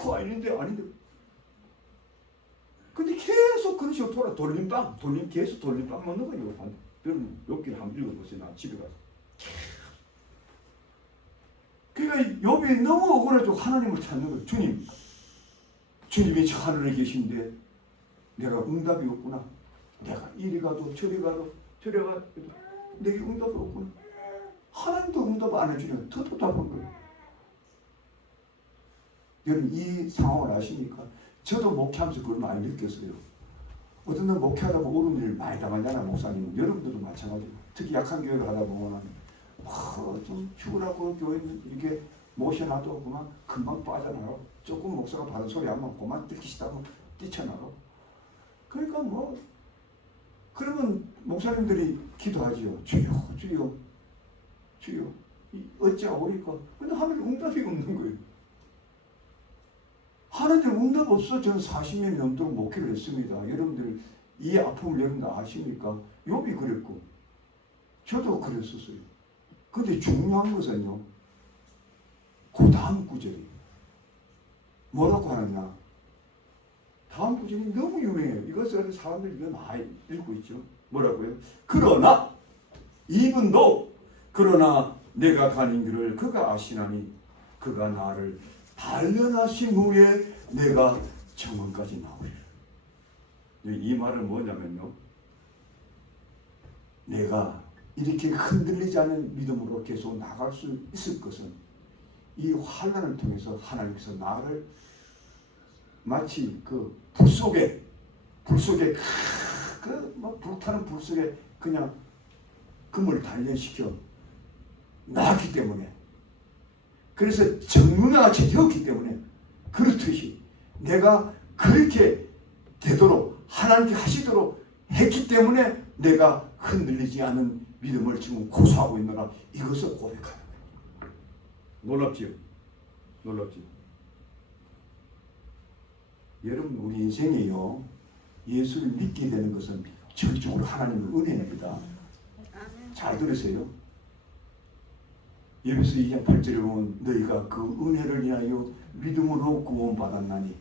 그거 아닌데. 근데 계속 그런 식으로 계속 돌림빵 먹는 거예요. 여러분 욥기를 한번 읽어보세요. 나 집에 가서. 그러니까 욥이 너무 억울해서 하나님을 찾는 거예요. 주님이 저 하늘에 계신데 내가 응답이 없구나. 내가 이리 가도 저리 가도 내게 응답이 없구나. 하나님도 응답 안 해주면 더 답답한 거예요. 여러분 이 상황을 아시니까 저도 목회하면서 그걸 많이 느꼈어요. 어떤 날 목회하다 보면 어려운 일 많이 당하잖아요. 목사님은. 여러분들도 마찬가지고. 특히 약한 교회를 하다 보면 좀 죽으라고 교회 이렇게 모셔놔도 그만 금방 빠져나가고 조금 목사가 받은 소리 하면 그만 들키시다고 뛰쳐나가고. 그러니까 그러면 목사님들이 기도하지요. 주여 어찌하오리까. 근데 하나님 응답이 없는 거예요. 하나님 응답 없어. 저는 40년이 넘도록 목회를 했습니다. 여러분들 이 아픔을 여러분들 아십니까? 욥이 그랬고 저도 그랬었어요. 근데 중요한 것은요, 그 다음 구절이 뭐라고 하느냐. 다음 구절이 너무 유명해요. 이것을 사람들이 이거 많이 읽고 있죠. 뭐라고요? 그러나 내가 가는 길을 그가 아시나니 그가 나를 단련하신 후에 내가 정원까지 나오리라. 이 말은 뭐냐면요, 내가 이렇게 흔들리지 않는 믿음으로 계속 나갈 수 있을 것은 이 환난을 통해서 하나님께서 나를 마치 그 불속에 불타는 불 속에 그냥 금을 단련시켜 놨기 때문에, 그래서 정문과 같이 되었기 때문에, 그렇듯이 내가 그렇게 되도록 하나님께 하시도록 했기 때문에 내가 흔들리지 않은 믿음을 지금 고수하고 있노라. 이것을 고백하는 거예요. 놀랍지요? 여러분 우리 인생이요, 예수를 믿게 되는 것은 전적으로 하나님의 은혜입니다. 잘 들으세요. 예배서 2장 8절에 보면 너희가 그 은혜를 인하여 믿음으로 구원받았나니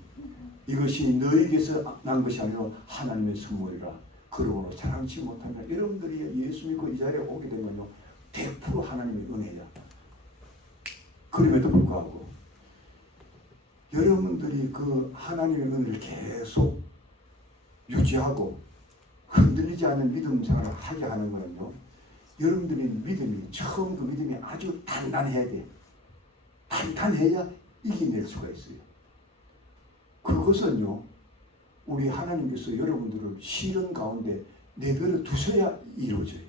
이것이 너희에게서 난 것이 아니라 하나님의 선물이라. 그러므로 자랑치 못한다. 여러분들이 예수 믿고 이 자리에 오게 되면요, 100% 하나님의 은혜야. 그럼에도 불구하고 여러분들이 그 하나님의 은혜를 계속 유지하고 흔들리지 않는 믿음 생활을 하게 하는 거는요, 여러분들의 믿음이 처음 그 믿음이 아주 단단해야 돼. 단단해야 이겨낼 수가 있어요. 그것은요, 우리 하나님께서 여러분들을 시련 가운데 내버려 두셔야 이루어져요.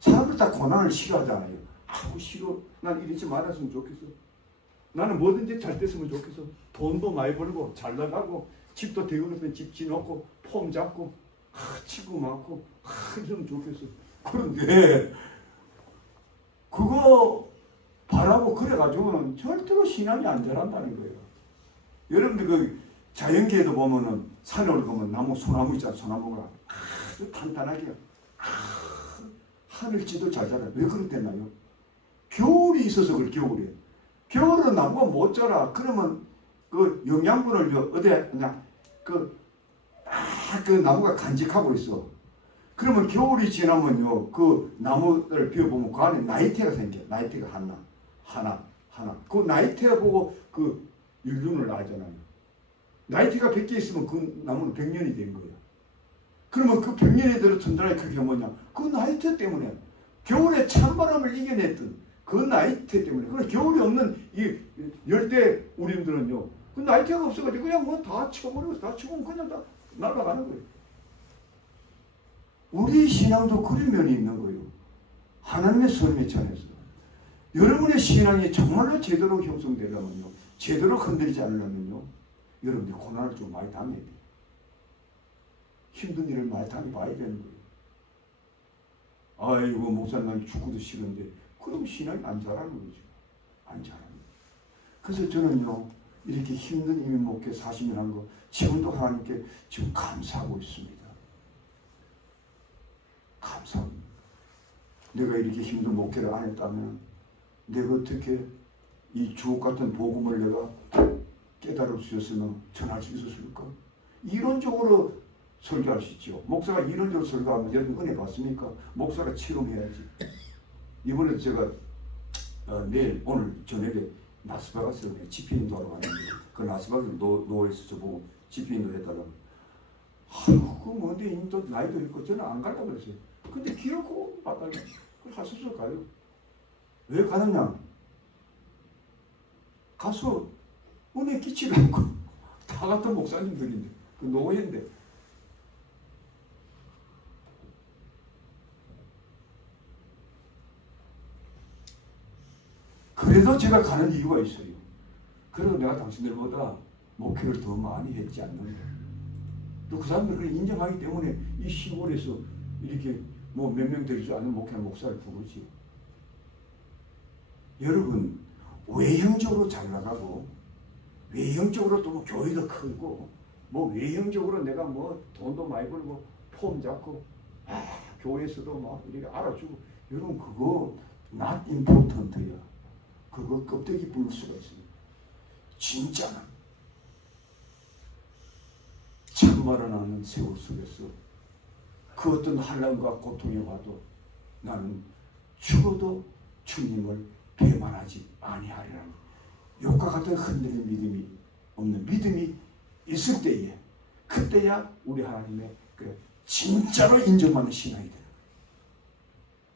사람들 다 고난을 싫어하잖아요. 아우 싫어. 난 이러지 말았으면 좋겠어. 나는 뭐든지 잘 됐으면 좋겠어. 돈도 많이 벌고 잘 나가고 집도 되고 싶으면 집 지놓고 폼 잡고 치고 맞고 이러면 좋겠어. 그런데 그거 바라고 그래가지고는 절대로 신앙이 안 자란다는 거예요. 여러분들 그 자연계에도 보면은 산에 올라가면 소나무 있잖아. 소나무가 아주 탄탄하게 하늘지도 잘 자라. 왜 그렇댔나요? 겨울이 있어서 그래. 겨울은 나무가 못 자라. 그러면 그 영양분을 어디 그냥 그 나무가 간직하고 있어. 그러면 겨울이 지나면요, 그 나무를 비워보면 그 안에 나이테가 생겨. 나이테가 하나. 그 나이테 보고 그 율륜을 알잖아요. 나이테가 100개 있으면 그 나무는 100년이 된 거야. 그러면 그 100년이 들어 튼튼하게 크게 뭐냐? 그 나이테 때문에. 겨울에 찬바람을 이겨냈던 그 나이테 때문에. 그래 겨울이 없는 이 열대 우림들은요. 그 나이테가 없어가지고 그냥 뭐 다 쳐버리고 다 치고 그냥 다 날아가는 거예요. 우리 신앙도 그런 면이 있는 거예요. 하나님의 선임에 찬해서. 여러분의 신앙이 정말로 제대로 형성되려면요. 제대로 건드리지 않으려면요. 여러분들이 고난을 좀 많이 당해야 돼요. 힘든 일을 많이 당해봐야 되는 거예요. 아이고 목사님 죽고도 싫은데 그럼 신앙이 안 자라는 거죠. 안 자라는 거예요. 그래서 저는요. 이렇게 힘든 이민 목회 40년 한 거 지금도 하나님께 지금 감사하고 있습니다. 감사합니다. 내가 이렇게 힘든 목회를 안 했다면 내가 어떻게 이 주옥 같은 복음을 내가 깨달을 수 있었으면 전할 수 있었을까? 이론적으로 설교할 수 있죠. 목사가 이론적으로 설교하면 여러분 은혜 받습니까? 목사가 체험해야지. 이번에 제가 내일 오늘 저녁에 라스베가스에 집회인도 하러 갔는데 그 라스베가스 노에서 저보고 집회인도 해달라고. 그거 뭔데 인도 나이도 있고 저는 안 가려고 그랬어요. 근데 기어고 바닥에 하소서 가요. 왜 가느냐? 가서 은혜 끼치려고. 다 같은 목사님들인데 그 노예인데. 그래도 제가 가는 이유가 있어요. 그래도 내가 당신들보다 목회를 더 많이 했지 않는가. 또 그 사람들 그걸 인정하기 때문에 이 시골에서 이렇게 뭐 몇 명 되지 않은 목회하는 목사를 부르지. 여러분 외형적으로 잘 나가고 외형적으로 또 뭐 교회도 크고 뭐 외형적으로 내가 뭐 돈도 많이 벌고 폼 잡고 교회에서도 막 이렇게 알아주고 여러분 그거 not important야. 그거 껍데기 부을 수가 있습니다. 진짜는 참말을 하는 세월 속에서 그 어떤 환난과 고통에 와도 나는 죽어도 주님을 배반하지 아니하리라는 욕과 같은 흔들린 믿음이 없는 믿음이 있을 때에 그때야 우리 하나님의 그 진짜로 인정받는 신앙이 되는 거예요.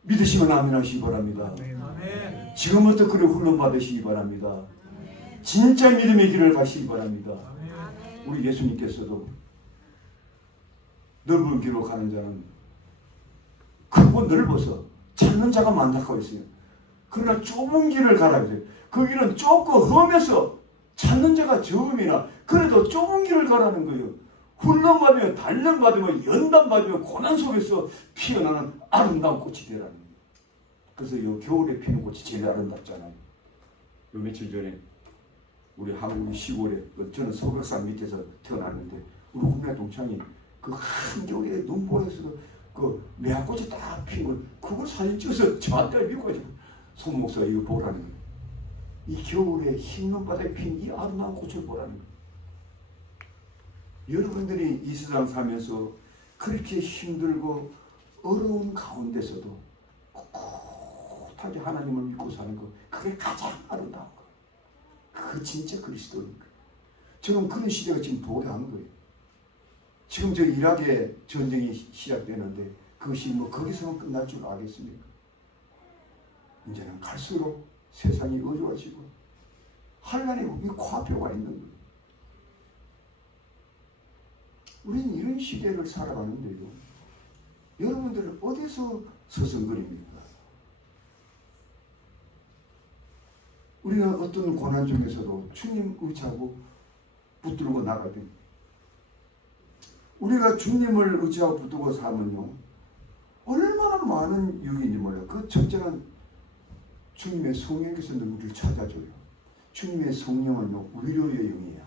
믿으시면 아멘 하시기 바랍니다. 아멘. 지금부터 그를 훈련받으시기 바랍니다. 아멘. 진짜 믿음의 길을 가시기 바랍니다. 아멘. 우리 예수님께서도 넓은 길로 가는 자는 크고 넓어서 찾는 자가 많다고 했어요. 그러나 좁은 길을 가라 그래요. 그 길은 좁고 험해서 찾는 자가 적음이나 그래도 좁은 길을 가라는 거예요. 훈련받으면 단련받으면 연단받으면 고난 속에서 피어나는 아름다운 꽃이 되라는 거예요. 그래서 요 겨울에 피는 꽃이 제일 아름답잖아요. 요 며칠 전에 우리 한국 시골에 저는 서백산 밑에서 태어났는데 우리 국내 동창이 그 한겨울에 눈보라에서 그 매화꽃이 딱 피면 그걸 사진 찍어서 저한테 미국까지 송 목사 이거 보라는 거예요. 이 겨울에 흰 바닥에 핀 이 아름다운 꽃을 보라는 거예요. 여러분들이 이 세상 살면서 그렇게 힘들고 어려운 가운데서도 꿋꿋하게 하나님을 믿고 사는 거 그게 가장 아름다운 거예요. 그 진짜 그리스도인 거예요. 저는 그런 시대가 지금 도래하는 거예요. 지금 저 이라크에 전쟁이 시작되는데 그것이 뭐 거기서만 끝날 줄 알겠습니까? 이제는 갈수록 세상이 어두워지고 환란의 코앞에 와 있는 거예요. 우리는 이런 시대를 살아가는데요. 여러분들은 어디서 서성거립니까? 우리는 어떤 고난 중에서도 주님 의지하고 붙들고 나가야 됩니다. 우리가 주님을 의지하고 붙들고 살면요. 얼마나 많은 유익인지 몰라요. 그 첫째는 주님의 성령께서 우리를 찾아줘요. 주님의 성령은요. 위로의 영이에요.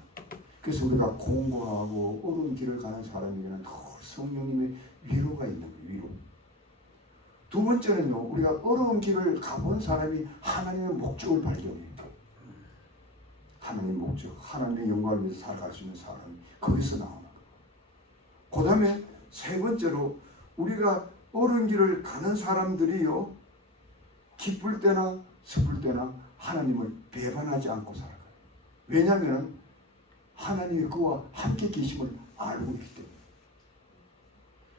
그래서 우리가 공부하고 어려운 길을 가는 사람에게는 성령님의 위로가 있는 거예요. 위로. 두 번째는요. 우리가 어려운 길을 가본 사람이 하나님의 목적을 발견해요. 하나님의 목적, 하나님의 영광을 위해서 살아갈 수 있는 사람이 거기서 나오는 거예요. 그 다음에 세 번째로 우리가 어려운 길을 가는 사람들이요. 기쁠 때나 슬플 때나 하나님을 배반하지 않고 살아가요. 왜냐하면 하나님이 그와 함께 계심을 알고 있기 때문에.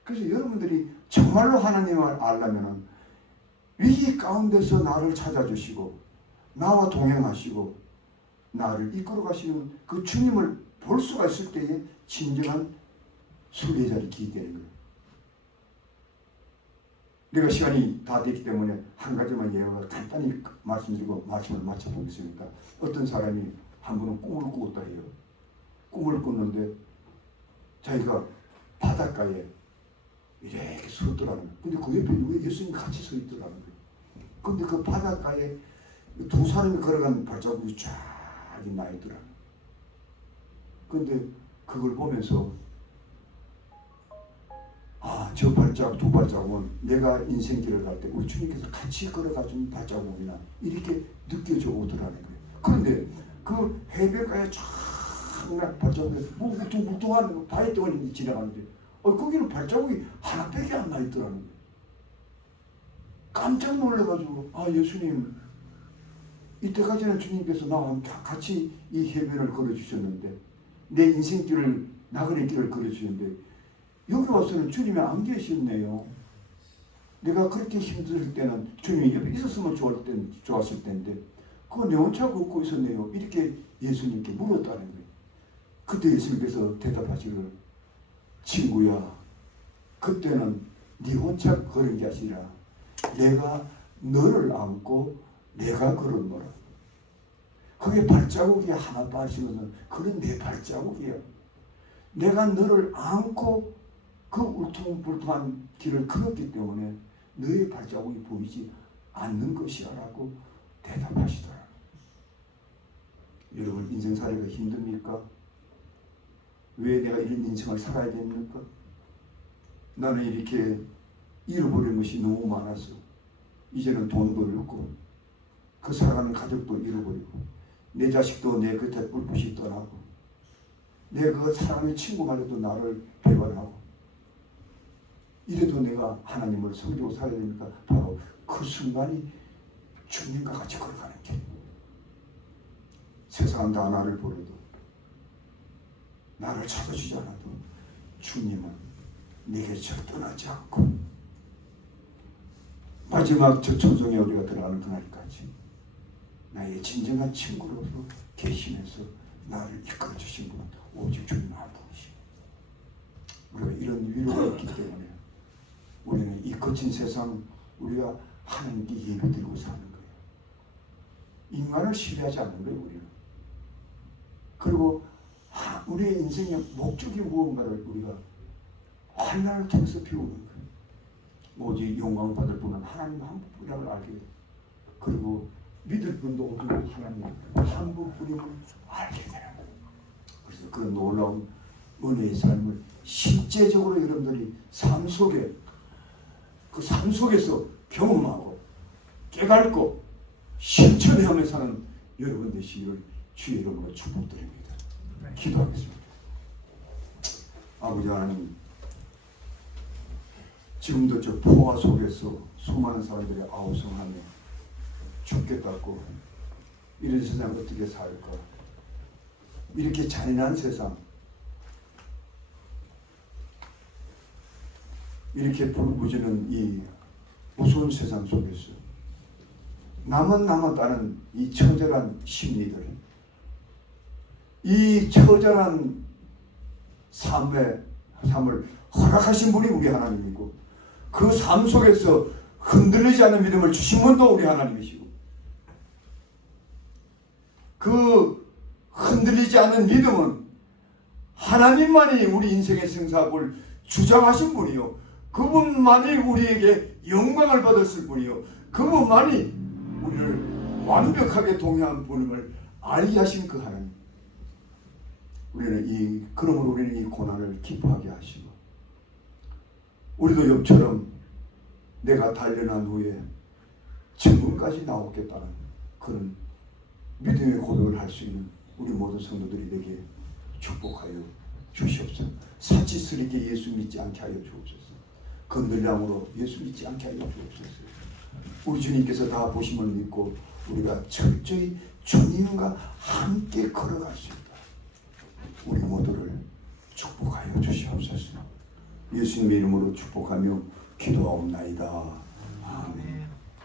그래서 여러분들이 정말로 하나님을 알려면 위기 가운데서 나를 찾아주시고 나와 동행하시고 나를 이끌어 가시는 그 주님을 볼 수가 있을 때에 진정한 순례자를 기대는 거예요. 내가 시간이 다 됐기 때문에 한 가지만 예언을 간단히 말씀드리고 말씀을 마쳐보겠습니다. 어떤 사람이 한 분은 꿈을 꾸었다 해요. 꿈을 꿨는데 자기가 바닷가에 이렇게 서 있더라는 거예요. 근데 그 옆에 왜 예수님이 같이 서 있더라는 거예요. 근데 그 바닷가에 두 사람이 걸어간 발자국이 쫙 나 있더라는 거예요. 근데 그걸 보면서 저 발자국, 두 발자국은 내가 인생길을 갈 때 우리 주님께서 같이 걸어가준 발자국이나 이렇게 느껴져 오더라는 거예요. 그런데 그 해변가에 쫙 발자국에 울퉁불퉁한 바위 덩어리 지나가는데 거기는 발자국이 하나밖에 안 나 있더라는 거예요. 깜짝 놀라가지고 예수님, 이때까지는 주님께서 나와 같이 이 해변을 걸어주셨는데 내 인생길을 나그네 길을 걸어주셨는데 여기 와서는 주님이 안 계셨네요. 내가 그렇게 힘들 때는 주님이 옆에 있었으면 좋았을 텐데 그거 내 혼자 걷고 있었네요. 이렇게 예수님께 물었다는 거예요. 그때 예수님께서 대답하시기를 친구야, 그때는 네 혼자 걸은 게 아니라 내가 너를 안고 내가 걸었노라. 그게 발자국이 하나 빠지면 그건 내 발자국이야. 내가 너를 안고 그 울퉁불퉁한 길을 걸었기 때문에 너의 발자국이 보이지 않는 것이야 라고 대답하시더라. 여러분, 인생살이가 힘듭니까? 왜 내가 이런 인생을 살아야 됩니까? 나는 이렇게 잃어버린 것이 너무 많아서 이제는 돈도 잃고 그 사랑하는 가족도 잃어버리고 내 자식도 내 곁에 뿔뿔이 떠나고 내 그 사랑하는 친구마저도 나를 배반하고 이래도 내가 하나님을 섬기고 살아야 되니까 바로 그 순간이 주님과 같이 걸어가는 길. 세상은 다 나를 버려도 나를 찾아주지 않아도 주님은 내게서 떠나지 않고 마지막 저 천성에 우리가 들어가는 그날까지 나의 진정한 친구로서 계시면서 나를 이끌어 주신 분은 오직 주님 한 분이십니다. 우리가 이런 위로가 있기 때문에 우리는 이 거친 세상 우리가 하나님께 예배드리고 사는 거예요. 인간을 신뢰하지 않는 거예요, 우리는. 그리고 우리의 인생의 목적이 무언가를 우리가 환난을 통해서 배우는 거예요. 오직 영광을 받을 분은 하나님 한 분이라고 알게 돼요. 그리고 믿을 분도 오직 하나님 한 분뿐임을 알게 되는 거예요. 그래서 그 놀라운 은혜의 삶을 실제적으로 여러분들이 삶 속에 그 삶 속에서 경험하고 깨닫고 실천하며 사는 여러분 되시기를 주의 이름으로 축복드립니다. 기도하겠습니다. 아버지 하나님, 지금도 저 포화 속에서 수많은 사람들이 아우성하며 죽겠다고 이런 세상 어떻게 살까? 이렇게 잔인한 세상, 이렇게 불부지는 이 무서운 세상 속에서 남았다는 이 처절한 심리들, 이 처절한 삶을 허락하신 분이 우리 하나님이고 그 삶 속에서 흔들리지 않는 믿음을 주신 분도 우리 하나님이시고 그 흔들리지 않는 믿음은 하나님만이 우리 인생의 생사를 주장하신 분이요, 그분만이 우리에게 영광을 받았을 뿐이요, 그분만이 우리를 완벽하게 동행한 분임을 알게 하신 그 하나님. 그러므로 우리는 이 고난을 기뻐하게 하시고, 우리도 욥처럼 내가 단련한 후에 천국까지 나오겠다는 그런 믿음의 고백을 할 수 있는 우리 모든 성도들이 되게 축복하여 주시옵소서. 사치스럽게 예수 믿지 않게 하여 주옵소서. 건들량으로 예수 믿지 않게 하여 주옵소서. 우리 주님께서 다 보심을 믿고 우리가 철저히 주님과 함께 걸어갈 수 있다. 우리 모두를 축복하여 주시옵소서. 예수님의 이름으로 축복하며 기도하옵나이다.